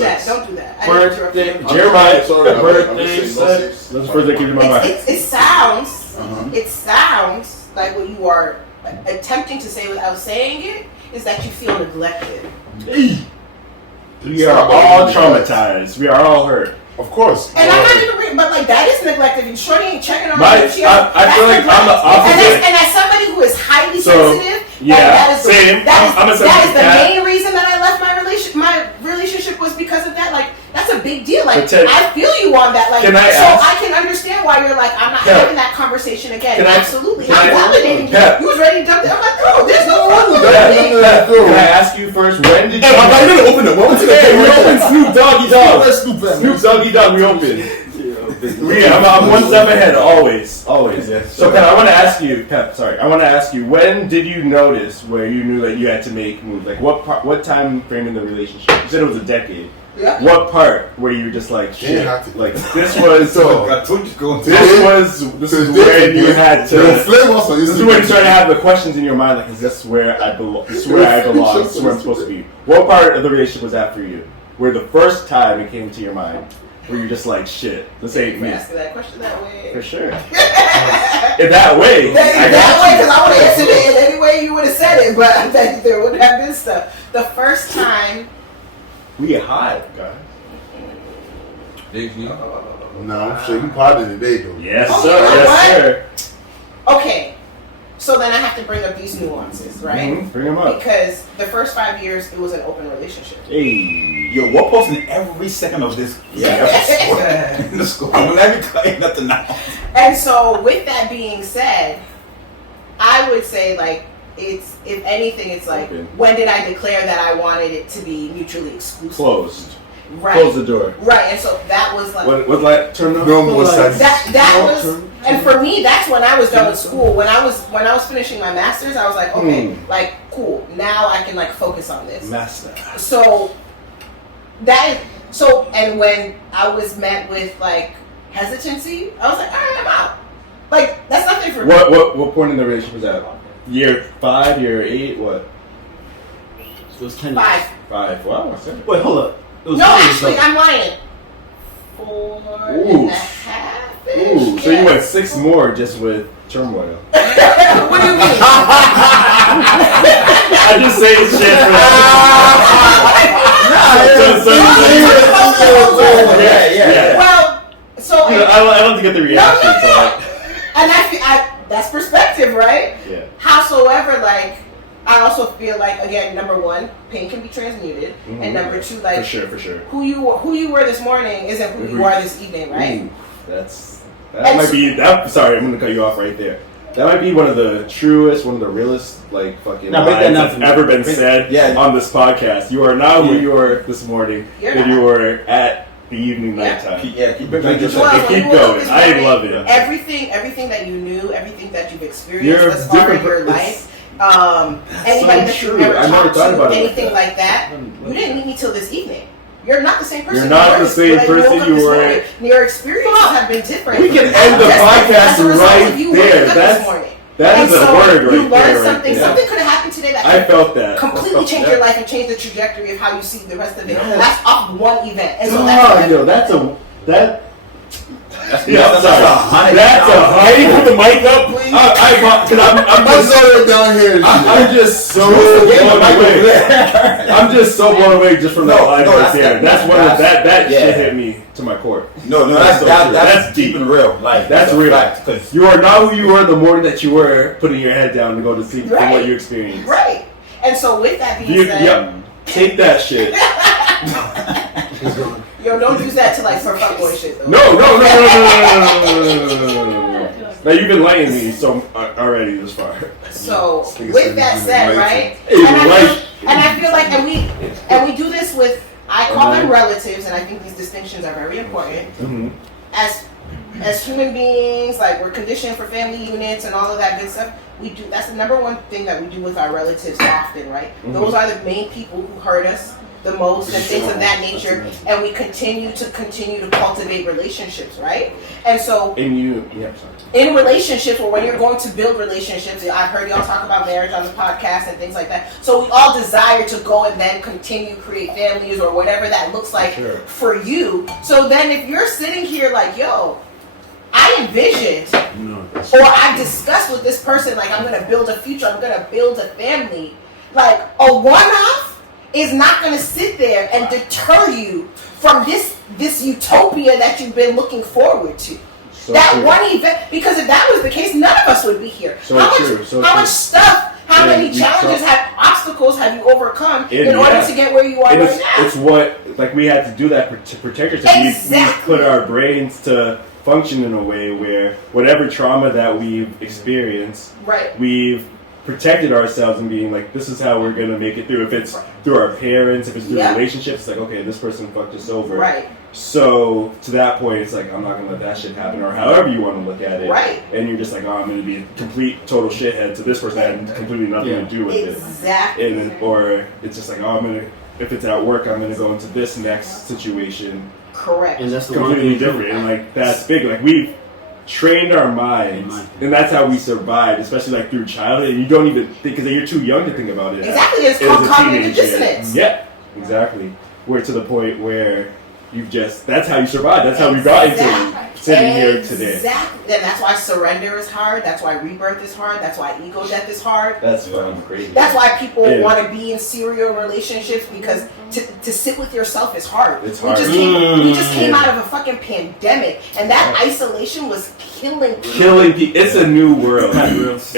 that. Don't do that. Birthday, Jeremiah. Birthday sex. That's the first thing came to my mind. It sounds like what you are attempting to say without saying it is that you feel neglected. We are all traumatized. We are all hurt. Of course. And I'm not even, but like that is neglected. And Shorty ain't checking on I feel like I'm the opposite. And as somebody who is highly sensitive, yeah, same. That is the main reason that I left my relationship was because of that. Like that's a big deal. Like I feel you on that. Like I can understand why you're like I'm not having that conversation again. Absolutely, I'm validating you. You was ready to dump it. I'm like, no, there's no wrong with that. Can I ask you first? When did you? I'm not gonna open it. We opened Snoop Doggy Dogg. Snoop Doggy Dogg. We opened. I'm one step ahead, always. So, Pep, I want to ask you, when did you notice where you knew that you had to make moves? Like, what time frame in the relationship? You said it was a decade. Yeah. What part where you were just like, shit, like, this was, this is where you had to, this is when you started to have the questions in your mind, like, is this where I belong? This is where I belong? This is where I'm supposed to be? What part of the relationship was that for you? Where the first time it came to your mind? Where you're just like, shit, this ain't me. Asking that question that way. For sure. In that way. That way, because I would have answered it in any way you would have said it, but I think there would have been stuff. The first time. We get high, guys. No, I'm sure you potted today, though. Yes, Oh, sir. you know Yes, what? Okay, so then I have to bring up these nuances, sir. right? Mhm, bring them up. Because the first 5 years, it was an open relationship. Hey. Yo, we're posting every second of this episode in the school. I'm never cutting nothing out. And so, with that being said, I would say, like, it's, if anything, it's like, Open. when did I declare that I wanted it to be mutually exclusive? Closed. Right. Close the door. Right, and so that was like, What light turned off? No more sex. that was, and for me, that's when I was done with school. When I was finishing my master's, I was like, okay, like, cool. Now I can like focus on this. Master. So that is so. And when I was met with like hesitancy, I was like, all right, I'm out. Like that's nothing for me. What point in the relationship was that? Year 5, year 8, what? So it was 10 years. 5. 5. Wow, what's that? Wait, hold up. It was No, 10 years actually, though. I'm lying. 4.5. Ooh, so you went 6 more just with turmoil. What do you mean? I just say shit for Yeah. Well, so I don't have to get the reaction. No. So and that's perspective, right? yeah. Howsoever, like, I also feel like, again, number one, pain can be transmuted, Mhm. and number two, like, For sure. who you were this morning isn't who you are this evening, right? Ooh, that might be that. Sorry, I'm gonna cut you off right there. That might be one of the truest, one of the realest, like fucking Now, break that lines down that's for me. ever been said Yeah. on this podcast. You are not who you were this morning You're than not. you were at the evening Yeah. nighttime. Keep Keep it back. Joel, when keep you woke up going. this I morning, love it. Everything that you knew, everything that you've experienced You're thus far in different. your life, anybody so that true. you've never I never talked thought to, about it like anything that. like that, you didn't meet me till this evening. You're not the same person. You're not were the same when person woke up you this were. morning. Your experiences have been different. We can end the Just podcast as a result right of you there. waking up this That's- morning. That And is a so word you right learned there. something. Right there. Something could have happened today that I felt that. completely change Yeah. your life and change the trajectory of how you see the rest of it. Yes. That's off one event. And so Oh, that's yo, that's a that. That's Yeah, that's a That's a. Can you put the mic up, please? I'm I'm just. sorry down here. I'm just so blown away. I'm just so blown away just from that No, line no, right that's- there. That's one of that yeah. shit hit me to my core. No, That's so true. that's That's deep and real. Like That's a real. fact, 'cause You are not who you were the morning that you were putting your head down to go to sleep from Right. what you experienced. right. And so with that being You, said, yep. Take that shit. yo, don't use that to like for fuckboy shit though. No. Now you've enlightened me so already this far. So Nigga with said that he's said, enlightened. right? Enlightened. And I feel like, and we do this with, I call them relatives, and I think these distinctions are very important. Mm-hmm. As human beings, like we're conditioned for family units and all of that good stuff. We do. That's the number one thing that we do with our relatives often, right? Mm-hmm. Those are the main people who hurt us the most and things of that nature, and we continue to cultivate relationships, right? And so in relationships, or when you're going to build relationships, I've heard y'all talk about marriage on the podcast and things like that. So we all desire to go and then continue create families or whatever that looks like Sure. for you. So then if you're sitting here like, yo, I envisioned or I've discussed with this person, like I'm gonna build a future, I'm gonna build a family, like a one-off is not gonna sit there and deter you from this utopia that you've been looking forward to. So that true. one event, because if that was the case, none of us would be here. So how true, much, so how true. much stuff, how Yeah, many we challenges, obstacles have you overcome in order yeah. to get where you are And right now? it's what, like, we had to do that to protect ourselves. We Exactly. put our brains to function in a way where whatever trauma that we've experienced, Right. we've protected ourselves and being like, this is how we're going to make it through. If it's through our parents, if it's through Yeah. relationships, it's like, okay, this person fucked us over. Right. So to that point, it's like, I'm not going to let that shit happen, or however you want to look at it. Right. And you're just like, oh, I'm going to be a complete, total shithead to this person that had completely nothing to do with it. Exactly. And then, or it's just like, oh, if it's at work, I'm gonna go into this next situation Correct. And that's the one completely thing different. And like that's big. Like we've trained our minds, and that's how we survived, especially like through childhood. And you don't even think, because you're too young to think about it. Exactly. It's as called a cognitive teenager. dissonance. Yeah, exactly. We're to the point where that's how you survive. That's how we got into sitting here today. Exactly. And that's why surrender is hard. That's why rebirth is hard. That's why ego death is hard. That's fucking crazy. That's why people want to be in serial relationships, because to sit with yourself is hard. It's hard. We just came out of a fucking pandemic, and that isolation was killing people. It's a new world. That's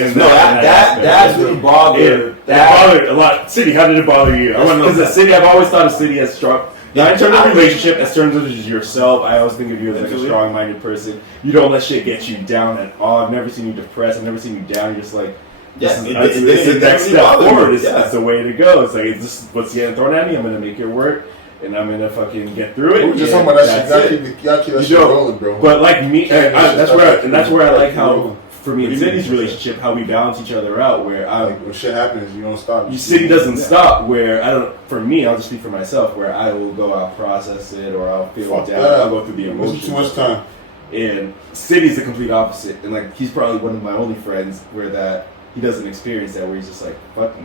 really bothered. That bothered a lot. City, how did it bother you? Because the city, I've always thought of city as strong. Not in terms of relationship, as terms of just yourself. I always think of you as like a strong-minded person. You don't let shit get you down at all. I've never seen you depressed. I've never seen you down. You're just like, it's the next step forward. It's the way to go. It's like, this is what's getting thrown at me. I'm gonna make it work, and I'm gonna fucking get through it. We're just talking about that shit. You gotta keep that shit rolling, bro. But like me, that's where I like how. For me and City's relationship, how we balance each other out. Where when shit happens, you don't stop. City doesn't stop. Where for me, I'll just speak for myself. Where I will go, I'll process it, or I'll feel down. I'll go through the emotions. Too much time. And City's the complete opposite. And like he's probably one of my only friends where that he doesn't experience that. Where he's just like, fuck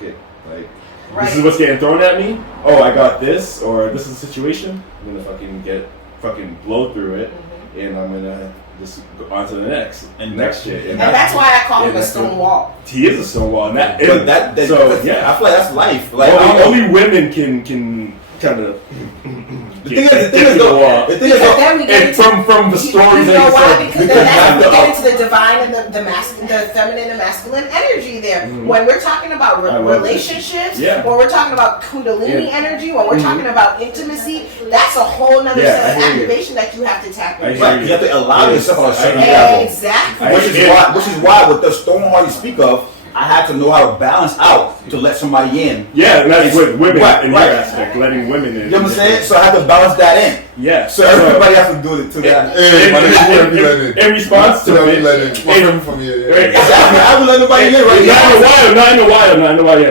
it, like. Right. This is what's getting thrown at me. Oh, I got this, or this is the situation. I'm gonna fucking blow through it, and I'm gonna just go on to the next shit. And that's why I call him a stone wall. He is a stone wall. I feel like that's life. Like only women can kind of. The thing is, from the stories you know why? Because then we get into the divine and the feminine and masculine energy there. Mm-hmm. When we're talking about relationships, when we're talking about kundalini energy, when we're talking about intimacy, that's a whole nother set of activation that you have to tap into. Right, you have to allow yourself on a certain level. Exactly. Which is why with the stone wall you speak of, I had to know how to balance out to let somebody in. Yeah, and that's with women in your aspect, letting women in. You know what I'm saying? So I had to balance that in. Yeah. So everybody has to do it to that. In response to it. Exactly. I haven't let nobody in right now. Not in a while. I haven't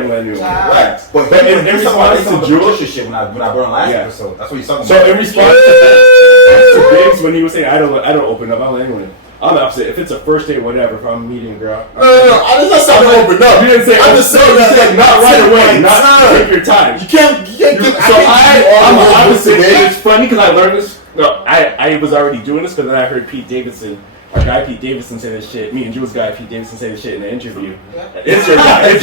let anyone. Right. But in response to Jules' shit when I brought on last episode, that's what he's talking about. So in response to Biggs, when he was saying, I don't open up, I don't let anyone in. I'm the opposite. If it's a first date, whatever, if I'm meeting a girl. No. I didn't say open up. You didn't say I'm just saying that not right away. Not take your time. You can't get. So I'm the opposite. It's funny because I learned this. No, I was already doing this, but then I heard our guy Pete Davidson say this shit. Me and Jules' guy Pete Davidson say this shit in an interview. It's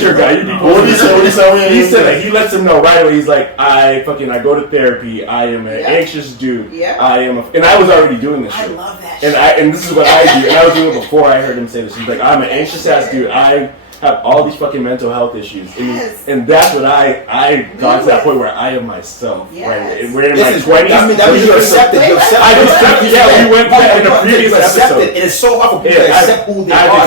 your guy. You people. What he said? He said that he lets him know right away. He's like, I go to therapy. I am an anxious dude. Yeah. And I was already doing this shit. I love that. And this is what I do. And I was doing it before I heard him say this. He's like, I'm an anxious ass dude. I have all these fucking mental health issues. And that's what I got to that point where I am myself. Yes. Right? And we're in my 20s. That means you accepted. I accepted. Yeah, we went back in the previous episode. And it's so hard for people to accept who they are.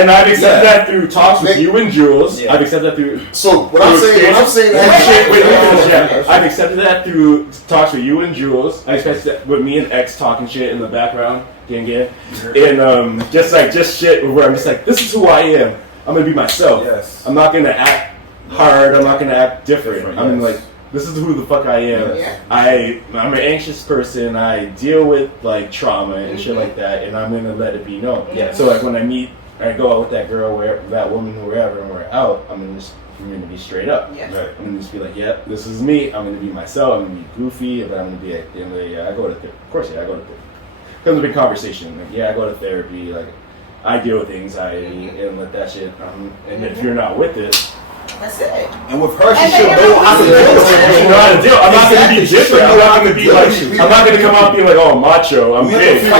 And I've accepted that through talks with you and Jules. I've accepted that through. So what I'm saying I've accepted that through talks with you and Jules. I accepted that with me and X talking shit in the background. And just shit where I'm just like, this is who I am. I'm gonna be myself. Yes. I'm not gonna act hard. I'm not gonna act different. I'm like, this is who the fuck I am. Yeah. I'm an anxious person. I deal with like trauma and shit like that, and I'm gonna let it be known. Yeah. So like when I go out with that girl, that woman, wherever, and we're out, I'm gonna be straight up. Yeah. Right. I'm gonna just be like, yeah, this is me. I'm gonna be myself. I'm gonna be goofy, but I'm gonna be at the end of the day, I go to therapy. Of course, I go to therapy. Comes a big conversation. Like, I go to therapy. Like, I deal with anxiety and let that shit. And if you're not with it, that's it. And with her, she should know how to deal with it. You know how to deal. I'm not gonna be different. I'm not gonna be like. I'm not gonna come out being like, oh, macho. I'm big. When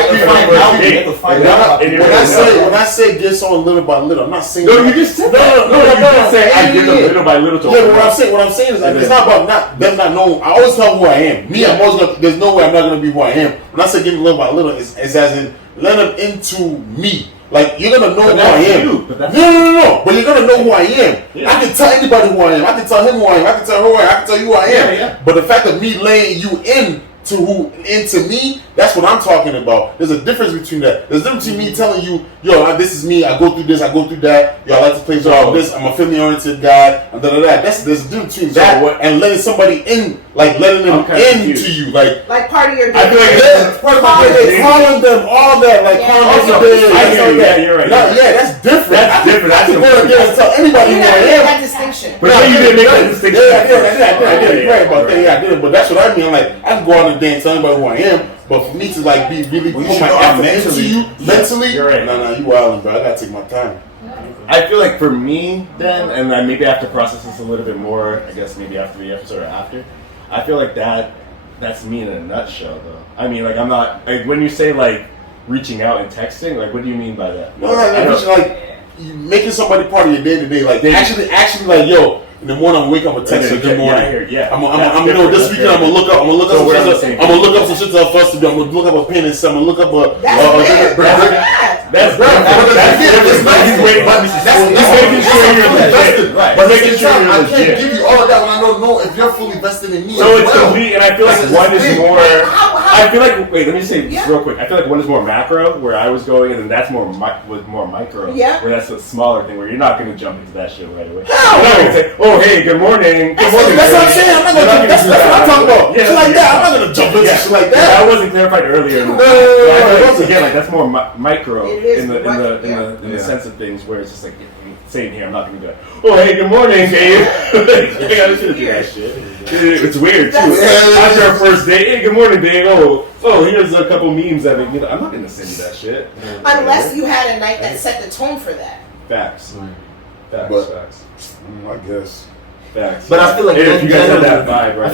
I say get someone little by little, I'm not saying. No, you just said that. No, you just say I get them little by little. Yeah, what I'm saying is like it's not about them not knowing. I always know who I am. Me, I'm always gonna. There's no way I'm not gonna be who I am. When I say getting little by little, it's as in let them into me. Like, you're gonna know who I am. No. But you're gonna know who I am. Yeah. I can tell anybody who I am. I can tell him who I am. I can tell her who I am. I can tell you who I am. Yeah. But the fact of me laying you in to who into me, that's what I'm talking about. There's a difference between that. There's a difference between me telling you, yo, this is me, I go through this, I go through that, yo, I like to play this, I'm a family oriented guy, and there's a difference between that and letting somebody in, like letting them into you, like part of your day. I feel like part of my day, calling them, all that, like calling them day. I hear you, yeah, you're right. That's different. That's different. I can go out there and tell anybody who I am. That distinction. But you didn't make that distinction. Yeah, I did. You're right about that. Yeah, I did. But that's what I mean. I'm like, I can go out and dance, tell anybody who I am. But for me to like be really put my effort into you mentally, you're right. No, you wildin', bro. I gotta take my time. I feel like for me then, and I maybe have to process this a little bit more. I guess maybe after the episode or after. I feel like that's me in a nutshell, though. I mean, like I'm not like when you say like reaching out and texting. Like, what do you mean by that? No, like you making somebody part of your day to day. Like actually, like yo. In the morning, I'm waking up with text. Good morning. Yeah, I'm this weekend. I'm gonna look up. I'm gonna look up some shit that first to do. I'm gonna look up a pen and some. I'm gonna look up a. That's making sure you're legit. But making sure you're legit. I can't give you all of that when I don't know if you're fully vested in me. So it's complete, and I feel like one is more. I feel like let me say this real quick. I feel like one is more macro, where I was going, and then that's more micro. Yeah. Where that's a smaller thing, where you're not gonna jump into that shit right away. You're not gonna say, "Oh, hey, good morning." Good morning. That's what I'm saying. I'm not gonna jump. That's what I'm talking about. Shit like that. I'm not gonna jump into shit like that. That wasn't clarified earlier. No. Again, like that's more micro in the sense of things, where it's just like same here. I'm not gonna do that. Oh, hey, good morning, Dave. I shouldn't do that shit. It's weird too. After our first date, hey, good morning, Dave. Oh, here's a couple memes that I'm not gonna send you that shit. Unless you had a night that set the tone for that. Facts. I guess. Facts. But I feel like if you guys have that vibe, right? I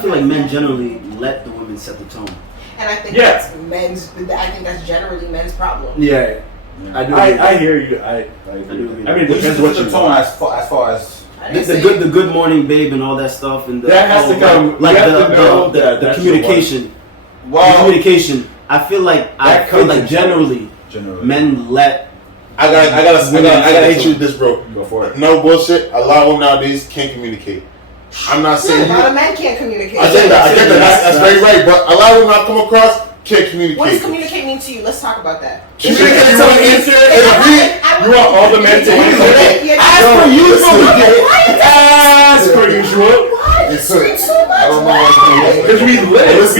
feel like men generally let the women set the tone. And I think that's generally men's problem. Yeah. I hear you. I do. I mean, it depends what you tone want. as far as the good morning, babe, and all that stuff, and that has to come. Like the communication. Well, the communication. I feel like generally men let. I gotta hit you with this, bro. Go for it. No bullshit. A lot of women nowadays can't communicate. I'm not saying a lot of men can't communicate. I get that. That's very right. But a lot of women I come across can't communicate. What does communicate mean to you? Let's talk about that. Communicate You want to answer? You want all the men to answer? As per usual. As per usual. I don't know why. Because we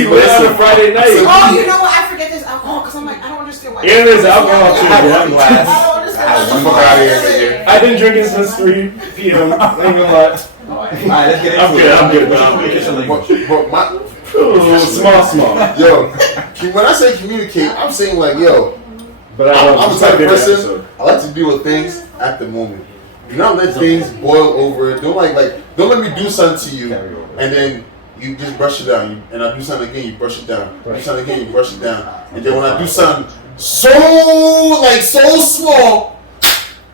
lit on a Friday night. Oh, you know what? I forget there's alcohol because I'm like, I don't understand why. And there's alcohol too. one glass. I've been drinking since 3 p.m. I ain't gonna lie. Alright, let's get into it. I'm good. But Small. Yo, when I say communicate, I'm saying like, yo. But I'm the type of person. I like to deal with things at the moment. Do not let things boil over. Don't let me do something to you, and then you just brush it down. And I do something again, you brush it down. Do something again, you brush it down. And then when I do something so small,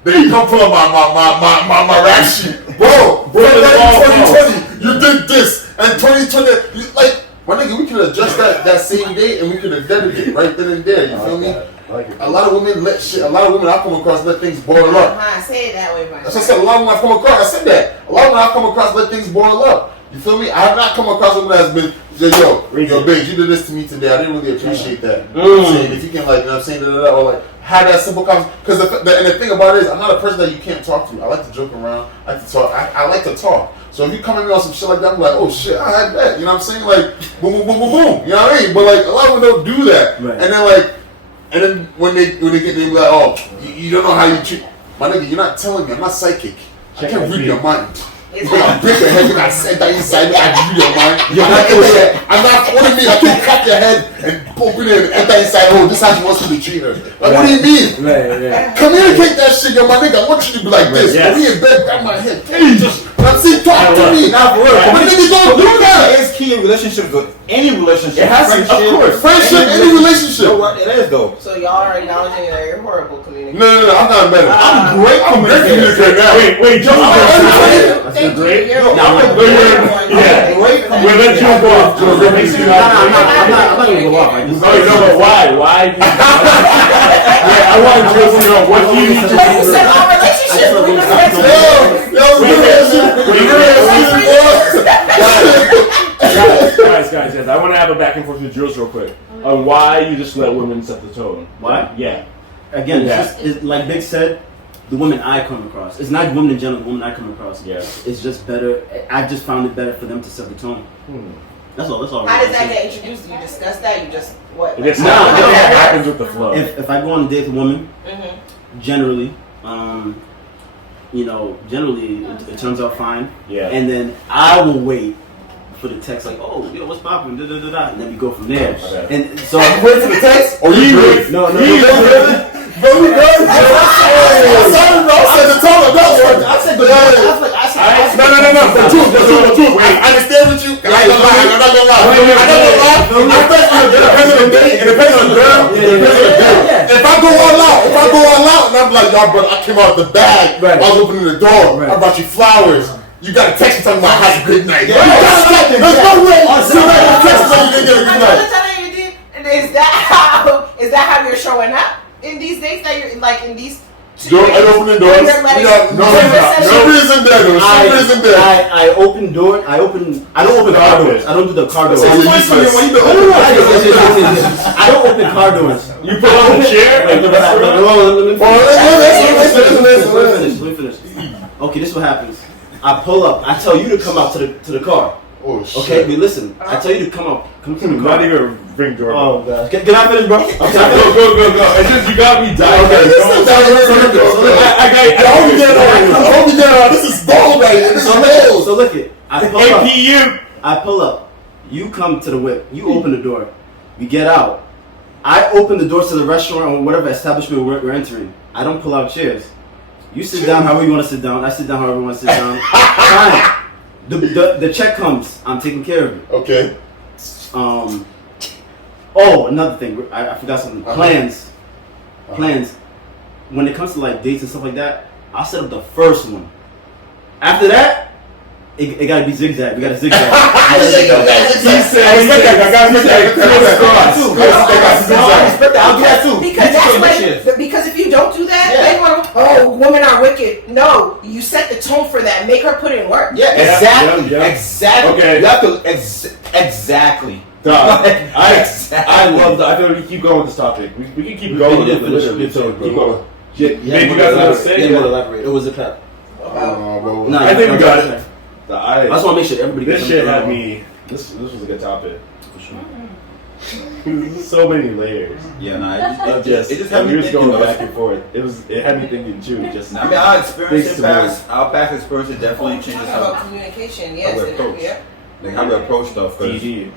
then you come pull up my rap sheet, bro. 2020, you did this, and 2020, my nigga, we could have addressed that same day, and we could have done it right then and there. You feel me? A lot of women I come across let things boil up. Say it that way, man. That's what I said. A lot of women I come across. I said that. A lot of women I come across let things boil up. You feel me? I have not come across a woman that's been, yo, babes, you did this to me today. I didn't really appreciate that. You know what I'm saying? If you can, like, you know what I'm saying, or like have that simple conversation. Because the thing about it is, I'm not a person that you can't talk to. I like to joke around. I like to talk. I like to talk. So if you come at me on some shit like that, I'm like, oh shit, I had that. You know what I'm saying? Like, boom, boom, boom, boom, boom. You know what I mean? But like, a lot of women don't do that. Right. And then when they get, they be like, oh, you don't know how you treat. My nigga, you're not telling me. I'm not psychic. I can't read your mind. You can't break your head. You got set that inside me. I read your mind. I'm not what do you mean? I can't crack your head and open it and enter inside. Oh, this is how she wants me to treat her. Like, what do you mean? Right. Communicate that shit, yo, my nigga. I want you to be like this. When we in bed, grab my head. I'm saying, talk to me. Now, for real, But niggas don't do that. It's key in relationships, with any relationship. It has to, of course. Friendship, any relationship. You know what? It is though. So y'all are acknowledging that you're horrible communicator. No, I'm not better. I'm great communicator now. Wait, Joe. Thank you. You're We'll let you go off, Joe. I'm not gonna go off. But why? I want Joe to know what he needs to do. But you said our relationship. Guys, yes, I want to have have a back and forth with Jules real quick on why you just let women set the tone. Why? Yeah. Again, it's like Big said, the women I come across. It's not women in general. The women I come across. Yeah. It's just better. I've just found it better for them to set the tone. That's all. How does that get introduced? Do you discuss that? You just what? It gets No, it happens with the flow. If I go on a date with a woman, generally, generally it turns out fine. Yeah. And then I will wait for the text like, oh, yo, what's poppin'? Da, da, da, da. And then we go from there. Okay. And so Wait for the text? Or you good? no. Bro, we good? Sorry, bro. I said the tone of that one. I said good morning. No. For truth. I understand what you. I'm not gonna lie. I think it depends on the day. It depends on the girl. It depends on the girl. If I go all out, and I'm like, y'all, bro, I came out the bag. I was opening the door. I brought you flowers. You got a text talking about have a good night. There's no way. So that text when you didn't get a good night. Is that how you're showing up in these dates that you're like in these? I open the doors. No reason there. There's no reason there. I open door. I don't open car doors. I don't do the car doors. I don't open car doors. You put on the chair like the Let me finish. Okay, this is what happens. I pull up. I tell you to come out to the car. Oh shit. Okay, but listen. I tell you to come to the car. Not even ring doorbell. Oh god. Can I finish, bro? Go. It's just you got me dying. I hope you get this is gold right here. This is gold. So look it. APU. I pull up. You come to the whip. You open the door. We get out. I open the doors to the restaurant or whatever establishment we're entering. I don't pull out chairs. You sit down however you want to sit down. I sit down however I want to sit down. Fine. The check comes. I'm taking care of it. Okay. Oh, another thing. I forgot something. Plans. When it comes to like dates and stuff like that, I'll set up the first one. After that, it gotta be zigzag. We gotta zigzag. I I'll do that too. Because that's when, because if you don't do that, they want to, oh, women are wicked. No, you set the tone for that. Make her put in work. Yeah, exactly. Yeah. Exactly. Okay. You have to exactly. I love that. I feel like we keep going with this topic. We can keep going. Keep going. Maybe you guys want to say? Elaborate. It was a cut. I think we got it. I just want to make sure everybody. This shit had me. This was a good topic. For sure. So many layers. Yeah, no, it just had me thinking, going back and forth. It had me thinking too. Just I mean, our experience our past experience definitely changes About how communication, we yes. approach. Yeah. Like how we approach stuff. DD.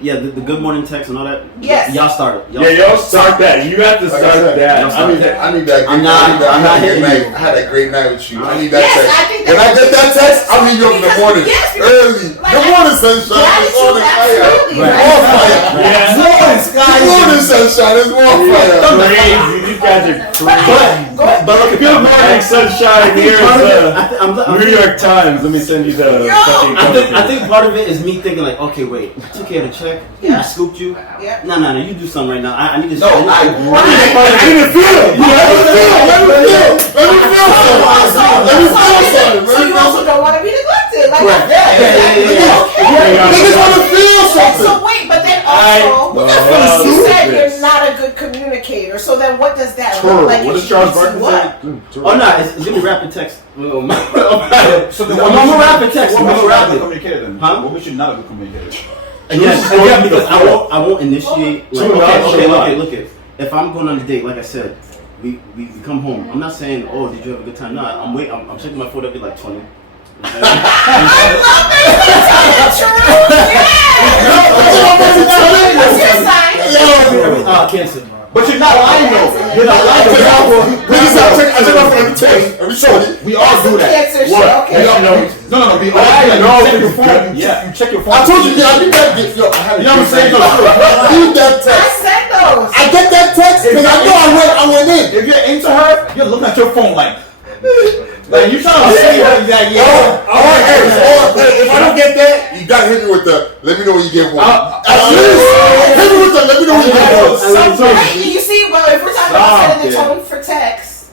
Yeah. The good morning text and all that. Yes. Y'all start it. Y'all start that. You have to start that. I need that. I'm not hitting you. I had a great night with you. I need that Yes, text. I think When I get that text, I'll meet you up in the morning. Yes, Early. like, Good morning, sunshine. It's on fire. absolutely, It's on fire. Yeah. Good morning, sunshine. It's on fire. Crazy. These guys are crazy. But look, Good morning, sunshine. Here is New York Times. Let me send you the fucking. I think part of it is me thinking like, okay, wait, I took care of the check. I scooped you. Yeah. No, you do something right now. I need to. No, I I need to feel it. Let me feel something. So you also don't want to be neglected. Like, Niggas want to feel something. So wait, but then also, you said you're not a good communicator. So then what does that look like? What does Charles Barkley say? Oh no, it's gonna be rapid text. So then I'm gonna rapid text. What I'm makes gonna you not a rapid. good communicator then? Huh? What makes you not a good communicator? Yeah, because I won't initiate. Like, okay, look it. If I'm going on a date, like I said, we come home. I'm not saying, oh, did you have a good time? No, I'm checking my phone every like 20. Cancel. But you're not lying though. You're not lying. I check my phone every 20. Every 20. We all do that. What? We all know. No. We all check your phone. Yeah. You check your phone. I told you, I need that gift. Yo, You know what I'm saying? No, I need that I text. said those. I get that text because I know I went in. If you're into her, you're looking at your phone like you trying to see her. If I don't get that, you gotta hit me with the. Let me know when you get one. Hit me with the. Let me know when you get one. Right, you see, well, if we're talking about setting the tone for text,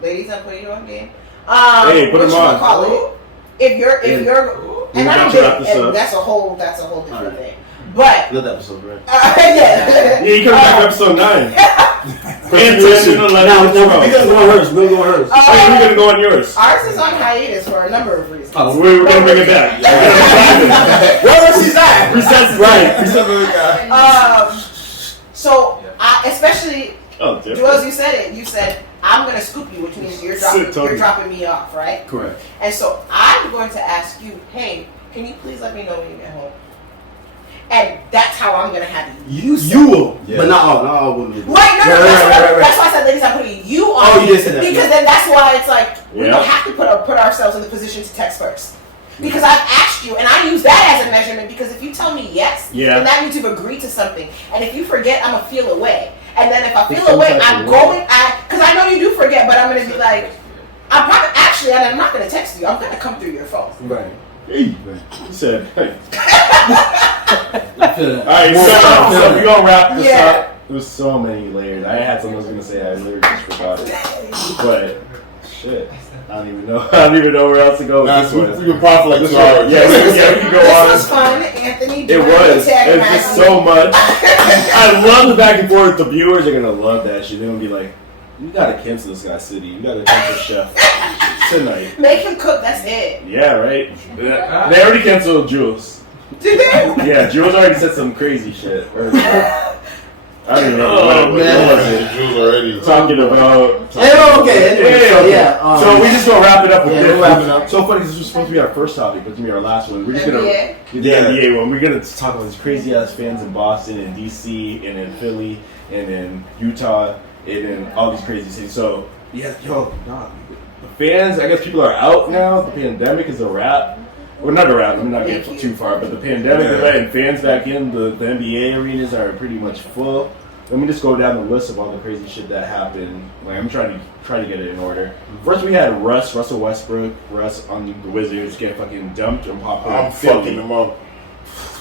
ladies, I'm putting you on game. Hey, put them on. Call it. If you're, and I got don't to wrap get, this up. and that's a whole different thing. But Good episode, right? yeah. Yeah, you come back to episode 9. And Continuation. 10 and 11. Now, we're gonna go on hers. We're gonna go on hers. We're going to go on yours. Ours is on hiatus for a number of reasons. We're going to bring it back. Where was he at? Presents right. So I especially Oh, dude. Jules, you said it. You said I'm gonna scoop you, which means you're dropping me off, right? Correct. And so I'm going to ask you, hey, can you please let me know when you get home? And that's how I'm gonna have you. You will, Yeah. but not all women. Right, no, that's why I said ladies, I'm putting you on. Oh, you did say that. Because then that's why it's like we Yeah. don't have to put ourselves in the position to text first. Because I've asked you, and I use that as a measurement. Because if you tell me yes, Yeah. then that means you've agreed to something. And if you forget, I'm gonna feel away. And then if I feel some away, type I'm of going. Because I know you do forget, but I'm gonna be like, I'm probably actually, and I'm not gonna text you. I'm gonna come through your phone. Right. Hey, he said, hey. I feel that. Alright, so we're going to wrap this Yeah. up. There's so many layers. I had something I was going to say, I literally just forgot it. But, shit. I don't even know where else to go with this one. We can pop for like 2 hours. Yeah, we can go This on. was fun, Anthony. It Durant, was. tag It's just match. so much. I love the back and forth. The viewers are gonna love that shit. They're gonna be like, "You gotta cancel this guy, City. You gotta cancel Chef tonight." Make him cook. That's it. Yeah, right. They already canceled Jules. Did they? Yeah, Jules already said some crazy shit earlier. I don't even know Oh, what man. was it. Jules already. Talking about. Okay. Anyway, so yeah. So we just gonna wrap it up with Yeah, this. we'll wrap it up. So funny because this was supposed to be our first topic, but it's gonna be our last one. We're just gonna NBA? do the NBA one. We're gonna talk about these crazy ass fans in Boston and DC and in Philly and in Utah and in all these crazy cities. So yeah, the fans. I guess people are out now. The pandemic is a wrap. Well, not a wrap. I'm not getting too far, but the pandemic is right, and fans back in. The NBA arenas are pretty much full. Let me just go down the list of all the crazy shit that happened. Like I'm trying to get it in order. First, we had Russell Westbrook, on the Wizards get fucking dumped and popped. I'm fucking him up.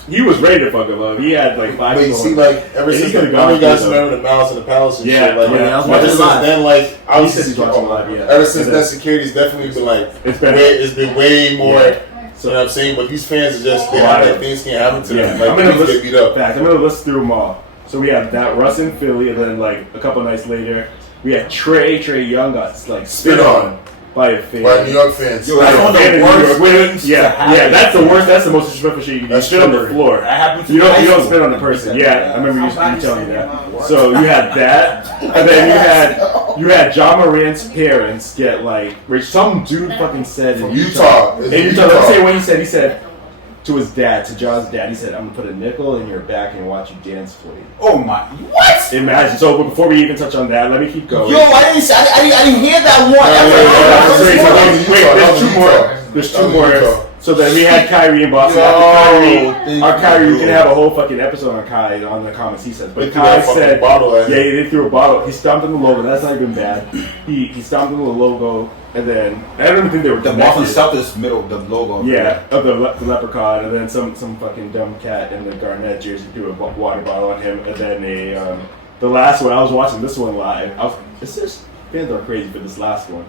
He was ready to fuck him up. He had like 5. But you see, like ever Yeah, since he could've the gone guys through remember the Malice in the Palace and Yeah, shit, like yeah, I was ever watching since live. then, like He obviously said he's watching live, yeah. ever since And then, then- security's definitely been like It's been- it's been way more. Yeah. So you know what I'm saying, but these fans are just they Wild. act like things can't happen to Yeah, them. Like I'm gonna things list get beat up. Fact, I'm gonna list through them all. So we have that Russ in Philly, and then like a couple nights later, we had Trey Young got like spit on by a fan. By New York fans. Yo, that's By a one of fan the in New worst York. things to Yeah, happen. that's the worst. That's the most disrespectful shit you can do. That's Spit on the true. floor. That happened to You me in high don't school. spit on the person. Yeah, I remember you telling me that. So you had that, and Yeah. then you had John Morant's parents get like, which some dude fucking said in From Utah. Utah. In Utah, let's say what he said. He said to his dad, to John's dad, he said, "I'm gonna put a nickel in your back and watch you dance for you." Oh my! What? Imagine. So, but before we even touch on that, let me keep going. Yo, I didn't hear that one. There's two more. There's two more. So then we had Kyrie in Boston. After Kyrie, we can have a whole fucking episode on Kyrie on the comments he says. They But threw Kai that fucking said, bottle at him. yeah, they threw a bottle. He stomped on the logo. That's not even bad. He stomped on the logo, and then I don't even think they were The Boston connected. Celtics middle, the logo. Yeah, of the leprechaun, and then some fucking dumb cat in the Garnett jersey threw a water bottle on him, and then the last one. I was watching this one live. It's just fans are crazy for this last one.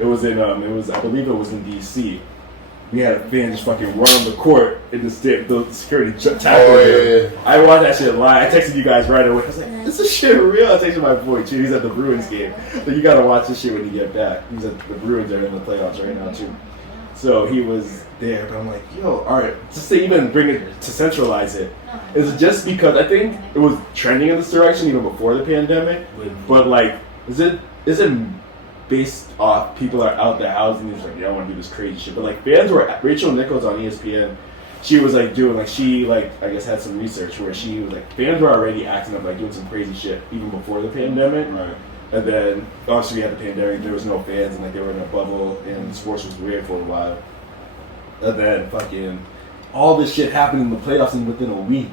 It was in I believe it was in DC. We had a fan just fucking run on the court in the security tackle him. I watched that shit live. I texted you guys right away. I was like, "This is shit real." I texted my boy too. He's at the Bruins game, so you gotta watch this shit when you get back. He's at the Bruins are in the playoffs right now too. So he was there, but I'm like, yo, all right, just to even bring it to centralize it, is it just because I think it was trending in this direction even before the pandemic, but like, is it based off people are out there housing and like, yeah, I want to do this crazy shit, but like fans were Rachel Nichols on ESPN. She was like doing like she like I guess had some research where she was like fans were already acting up like doing some crazy shit even before the pandemic. Right. And then obviously we had the pandemic, there was no fans and like they were in a bubble and sports was weird for a while. And then fucking all this shit happened in the playoffs and within a week.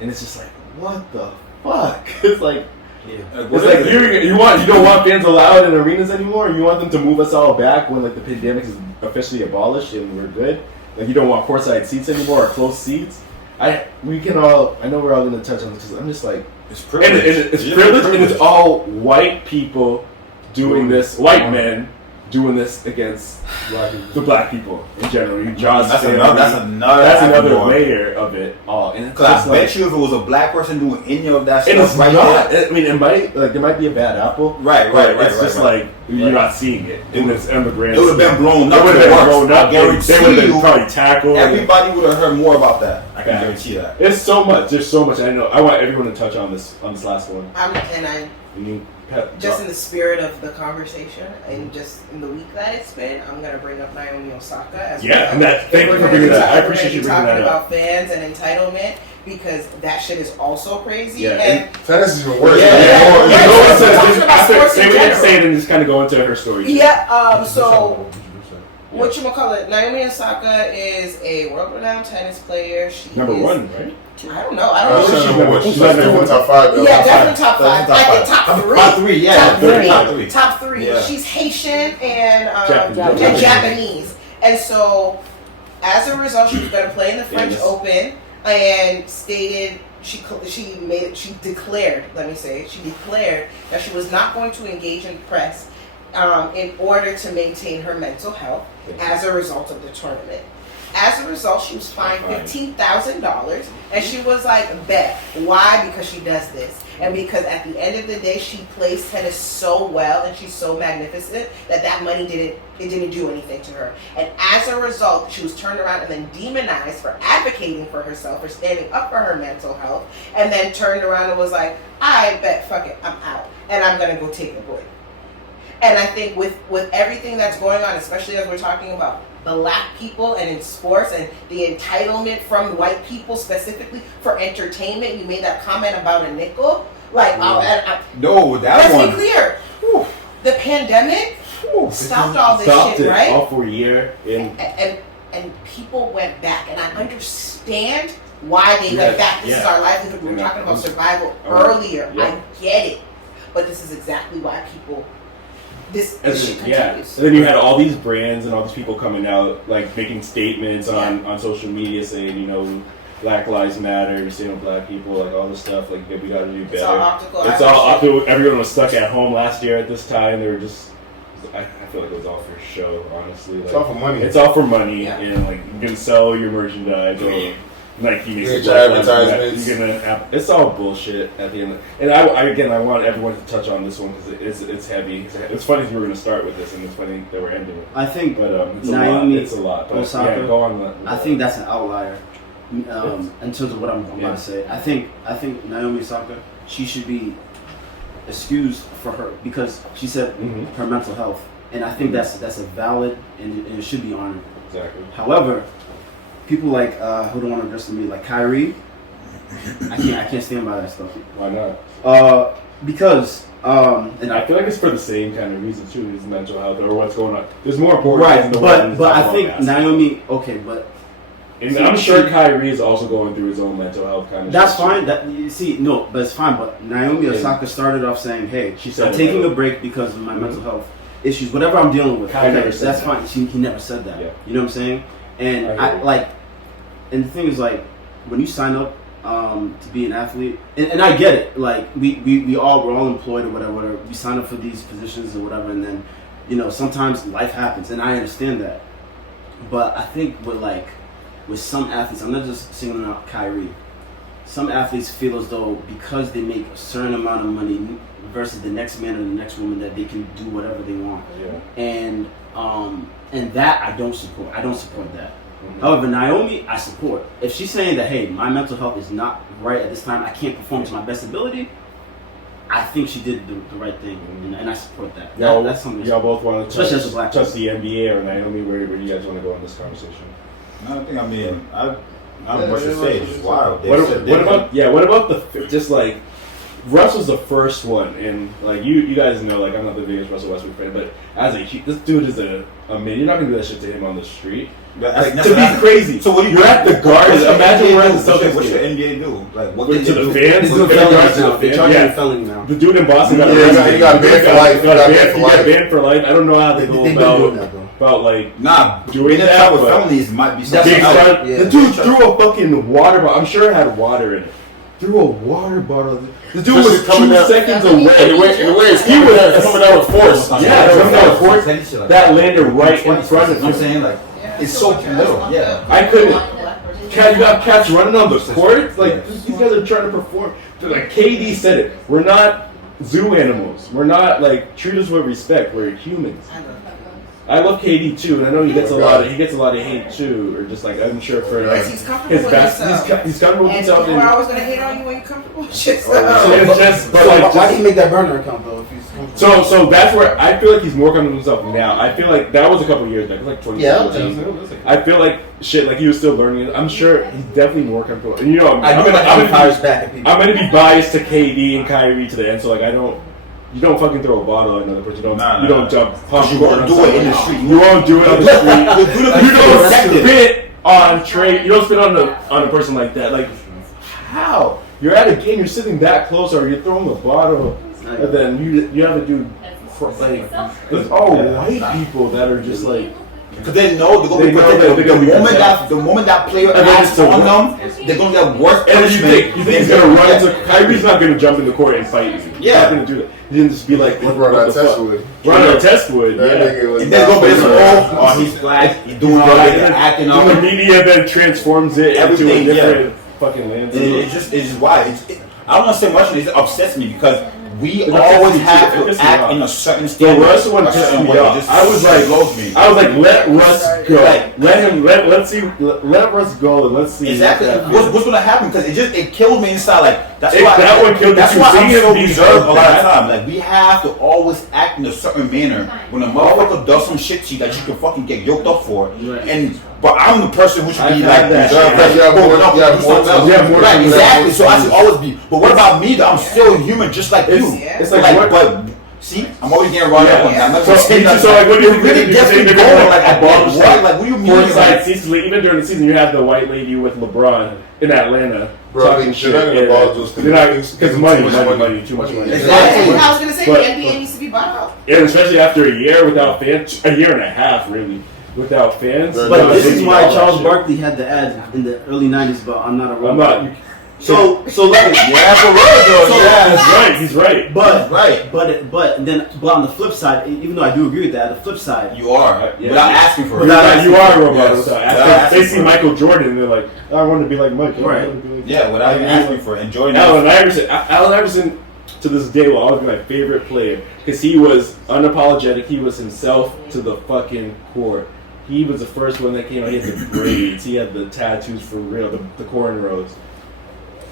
And it's just like, what the fuck? It's like it's like you don't want fans allowed in arenas anymore? You want them to move us all back when like the pandemic is officially abolished and we're good? Like you don't want courtside seats anymore or close seats? I know we're all gonna touch on this because I'm just like It's privilege. and it's privilege and it's all white people doing this, white men doing this against the black people in general. You draw That's family. another another layer of it all. And it's Because just I bet you if it was a black person doing any of that and stuff it's right not. there. I mean, it might there might be a bad apple. Right. It's just like you're not seeing it. And it's on the grand. It would have been blown It up. would have been blown up. They would guarantee have been you, probably tackled. everybody would have heard more about that. I can Yeah. guarantee that. It's so much. There's so much. I know. I want everyone to touch on this last one. Just in the spirit of the conversation and just in the week that it's been, I'm gonna bring up Naomi Osaka as Yeah, well. and thank you for bringing that. I appreciate you bringing that talking up. about fans and entitlement because that shit is also crazy. Yeah, and Tennis is even worse. Yeah. You Right, go so into talking about sports say in what you general. say, and just kind of go into her story. yeah. So whatchamacallit, Naomi Osaka is a world-renowned tennis player. She Number is, one, right? I don't know. I don't know. She's She, number one. She's She's number definitely one. top five. Though. yeah, definitely top five. I think Top top three. Top three, yeah. Top three. Top three. Top three. Yeah. She's Haitian and Japanese. Japanese. And so, as a result, she was going to play in the French Yes. Open and stated she declared that she was not going to engage in press in order to maintain her mental health as a result of the tournament. As a result, she was fined $15,000, and she was like, bet. Why? Because she does this. And because at the end of the day, she plays tennis so well, and she's so magnificent, that money didn't do anything to her. And as a result, she was turned around and then demonized for advocating for herself, for standing up for her mental health, and then turned around and was like, I bet, fuck it, I'm out, and I'm going to go take a break. And I think with everything that's going on, especially as we're talking about black people and in sports and the entitlement from white people specifically for entertainment, you made that comment about a nickel. Like, No, that let's one. be clear. The pandemic stopped all this shit, right? All for a year. And people went back, and I understand why they went back. This is our livelihood. We were talking about survival earlier. I get it, but this is exactly why people. This shit continues. And then you had all these brands and all these people coming out, like making statements on social media saying, you know, Black Lives Matter, saying black people, like all this stuff, like we got to do better. It's all optical. Everyone was stuck at home last year at this time. They were just, I feel like it was all for show, honestly. Like, It's all for money. It's all for money, and like you can sell your merchandise or Nike makes your advertisements. You're gonna have, it's all bullshit at the end. And I want everyone to touch on this one because it's heavy. It's funny we were gonna start with this, and it's funny that we're ending it. I think, but it's Naomi a lot. But Osaka, yeah, go on. I think that's an outlier in terms of what I'm about to say. I think Naomi Osaka, she should be excused for her because she said her mental health, and I think that's a valid and it should be honored. Exactly. However, people like who don't want to address me, like Kyrie, I can't stand by that stuff. Why not? Because and I feel like it's for the same kind of reason too, his mental health or what's going on. There's more important right, things in the but world I think Naomi, okay, but and I'm sure Kyrie is also going through his own mental health kind of. That's shit. fine. That you see, no, but it's fine. But Naomi Osaka started off saying, "Hey, she said I'm taking a break because of my mental health issues, whatever I'm dealing with." Kyrie Okay, never said that's that. fine. He never said that. Yeah. You know what I'm saying? And I like, and the thing is, like, when you sign up to be an athlete, and I get it. Like, we're all employed or whatever. We sign up for these positions or whatever, and then, you know, sometimes life happens, and I understand that. But I think with some athletes, I'm not just singling out Kyrie. Some athletes feel as though because they make a certain amount of money versus the next man or the next woman that they can do whatever they want. Yeah. And that I don't support. I don't support that. However, Naomi, I support. If she's saying that, hey, my mental health is not right at this time, I can't perform to my best ability, I think she did the right thing, and I support that. That's something. Y'all both want to especially as a black touch the NBA or Naomi? Where do you guys want to go in this conversation? I think I not much to say. It's just wild. What about the just like Russ was the first one, and like you guys know, like I'm not the biggest Russell Westbrook fan, but as this dude is a man. You're not gonna do that shit to him on the street. That's to be crazy. So what do you you're at the Garden. Imagine we're at the Celtics. What should game. NBA do? Like what To can they the do? fans? They're charging felony now. The dude in Boston got you got banned for life. He got banned for life. I don't know how they go about like doing that with felonies might be something else. The dude threw a fucking water bottle. I'm sure it had water in it. threw a water bottle. The dude Especially was coming 2 down- seconds And away. And the way it's He was coming out with force. Yeah, coming out with force. That landed right in front of I'm him. saying like it's so little. Yeah. I couldn't. You got cats running on the court. Like these guys are trying to perform. Like KD said it. We're not zoo animals. We're not like treat us with respect. We're humans. I love KD too, and I know he gets a lot of hate too, or just like I'm sure for Because he's comfortable with himself. he's comfortable with And himself. people are always going to hate on you when you're comfortable with yourself. It's just, but So like, why did he make that burner account though? If he's so that's where I feel like he's more comfortable with himself now. I feel like that was a couple years back, like 2017. I feel like shit, like he was still learning. I'm sure he's definitely more comfortable. And you know, I'm gonna be biased to KD and Kyrie to the end. So like, you don't fucking throw a bottle at another person. You don't jump. You won't do it in the street. You won't do it on the street. You don't spit on Trey. You don't spit on a person like that. Like, how? You're at a game. You're sitting that close, or you're throwing a bottle, and then you have to do like there's all white people that are just like. Because they know they're going to be protected. The moment that player acts on them, they're going to get worse punishment. You think he's going to run into... Kyrie's not going to jump in the court and fight you. He's not going to do that. He's going to just be like... Run on Testwood. And they're going to be oh, he's black, he's doing all that, acting all the media then transforms it into a different fucking landscape. It's just why. I don't want to say much, it upsets me because... We always have to act in a certain state. The Russ one pissed me off. I was like, let Russ go. Let Russ go and let's see. Exactly. What's gonna happen? Because it killed me inside. Like that's why that one killed me. That's why I'm so reserved a lot of time. Like we have to always act in a certain manner. When a motherfucker does some shit to you that you can fucking get yoked up for, but I'm the person who should be like reserved. Right, exactly. So I should always be. But what about me? That I'm still human, just like you. It's like but see, I'm always getting wrong up on that. So like, what do you really get me going? Like what do you mean? Even during the season, you have the white lady with LeBron in Atlanta. Bro, because money, too much money. Exactly. I was gonna say the NBA needs to be bought out. Yeah, especially after a year without fans, a year and a half really without fans. But this is why Charles Barkley had the ad in the early '90s. But I'm not a robot. So look, for real though. He's right. But on the flip side, even though I do agree with that, the flip side, you are without asking for it. You are a robot without asking. They see Michael Jordan and they're like, I want to be like Mike. Right. Yeah, without even asking for it. Enjoying Allen Iverson to this day will always be my favorite player because he was unapologetic. He was himself to the fucking core. He was the first one that came out. He had the braids. He had the tattoos for real, the cornrows.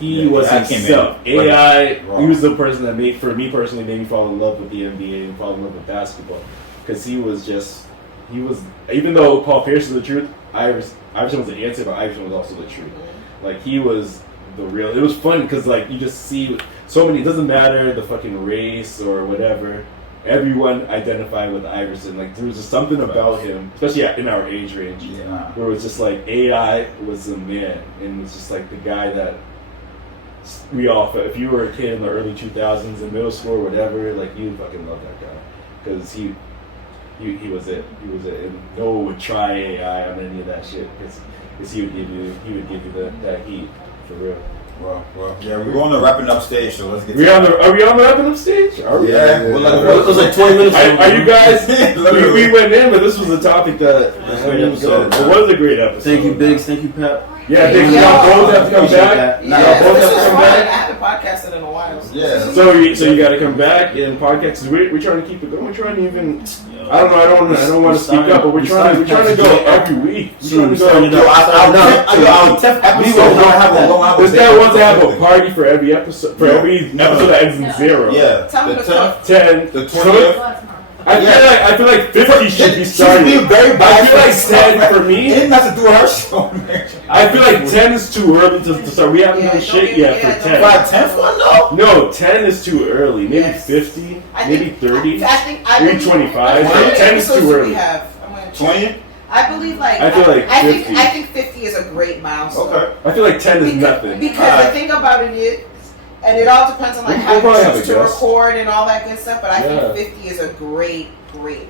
He was himself. AI. He was the person that made me fall in love with the NBA and fall in love with basketball because he was. Even though Paul Pierce is the truth, Iverson was the answer, but Iverson was also the truth. Like he was the real. It was fun because like you just see so many. It doesn't matter the fucking race or whatever. Everyone identified with Iverson. Like there was just something about him, especially in our age range, where it was just like AI was the man, and it was just like the guy that. We all, if you were a kid in the early 2000s in middle school or whatever, like you fucking love that guy because he was it. He was it, and no one would try AI on any of that shit because he would give you that heat for real. Well, yeah, we're on the wrapping up stage, so let's get. Are we on the wrapping up stage? Are we? Yeah. It was like 20 minutes. Are you guys? we went in, but this was a topic that it was a great episode. Thank you, Biggs. Thank you, Pep. Yeah, thank you. Y'all both have to come back. Y'all both have to come back. I haven't podcasted in a while. Yeah. So you got to come back and podcast. We're trying to keep it going. We're trying to even. I don't want to speak up, but we're trying to go every week. We're trying to go. This guy wants to have a party for every episode. For every episode that ends in 0. Yeah. The 10. The 20th. I feel like 50 should be starting. I feel like 10 for me. It has to do with her show. I feel like 10 is too early to start. We haven't done shit yet for 10. 10th one though? No, 10 is too early. Maybe 50. Maybe 30. Maybe 25. 10 is too early. 20? I believe I feel like 50. I think 50 is a great milestone. Okay. I feel like 10 is nothing. Because the thing about it is, and it all depends on like how you choose to record and all that good stuff. But I think 50 is a great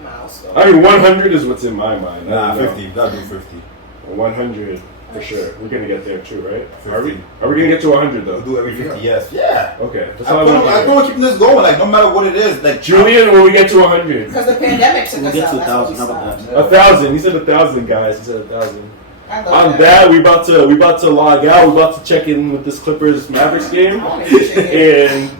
milestone. I mean, 100 is what's in my mind. Nah, 50. You gotta do 50. 100. For sure. We're gonna get there too, right? 50. Are we gonna get to 100 though? We'll do every 50. Yes. Yeah. Okay. That's I all I want want to keep this going. Like no matter what it is. Like Julian, when we get to 100. Because the pandemic took We'll us get out. to That's what we 1,000. How about stopped. that? 1,000. He said 1,000, guys. He said 1,000. I love On that, we about to log out. We about to check in with this Clippers Mavericks game, I wanna hear shit. and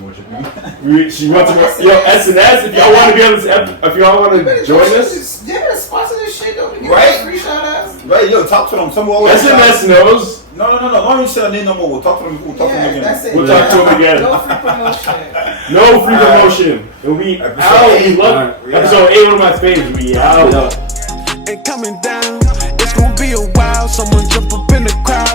she wants to SNS. If y'all want to be on this, if y'all want to join us, They better sponsor this shit. Don't be Right. free shout outs. right, yo, talk to them. Some always SNS knows. No. Don't even say their name no more. We'll talk to them. We'll talk to them again. That's it. We'll talk to them again. No free promotion. No free promotion. And we Episode out. We 8. love Yeah. episode 8 on my page. We out. And coming down, it's gonna be a while. Someone jump up in the crowd.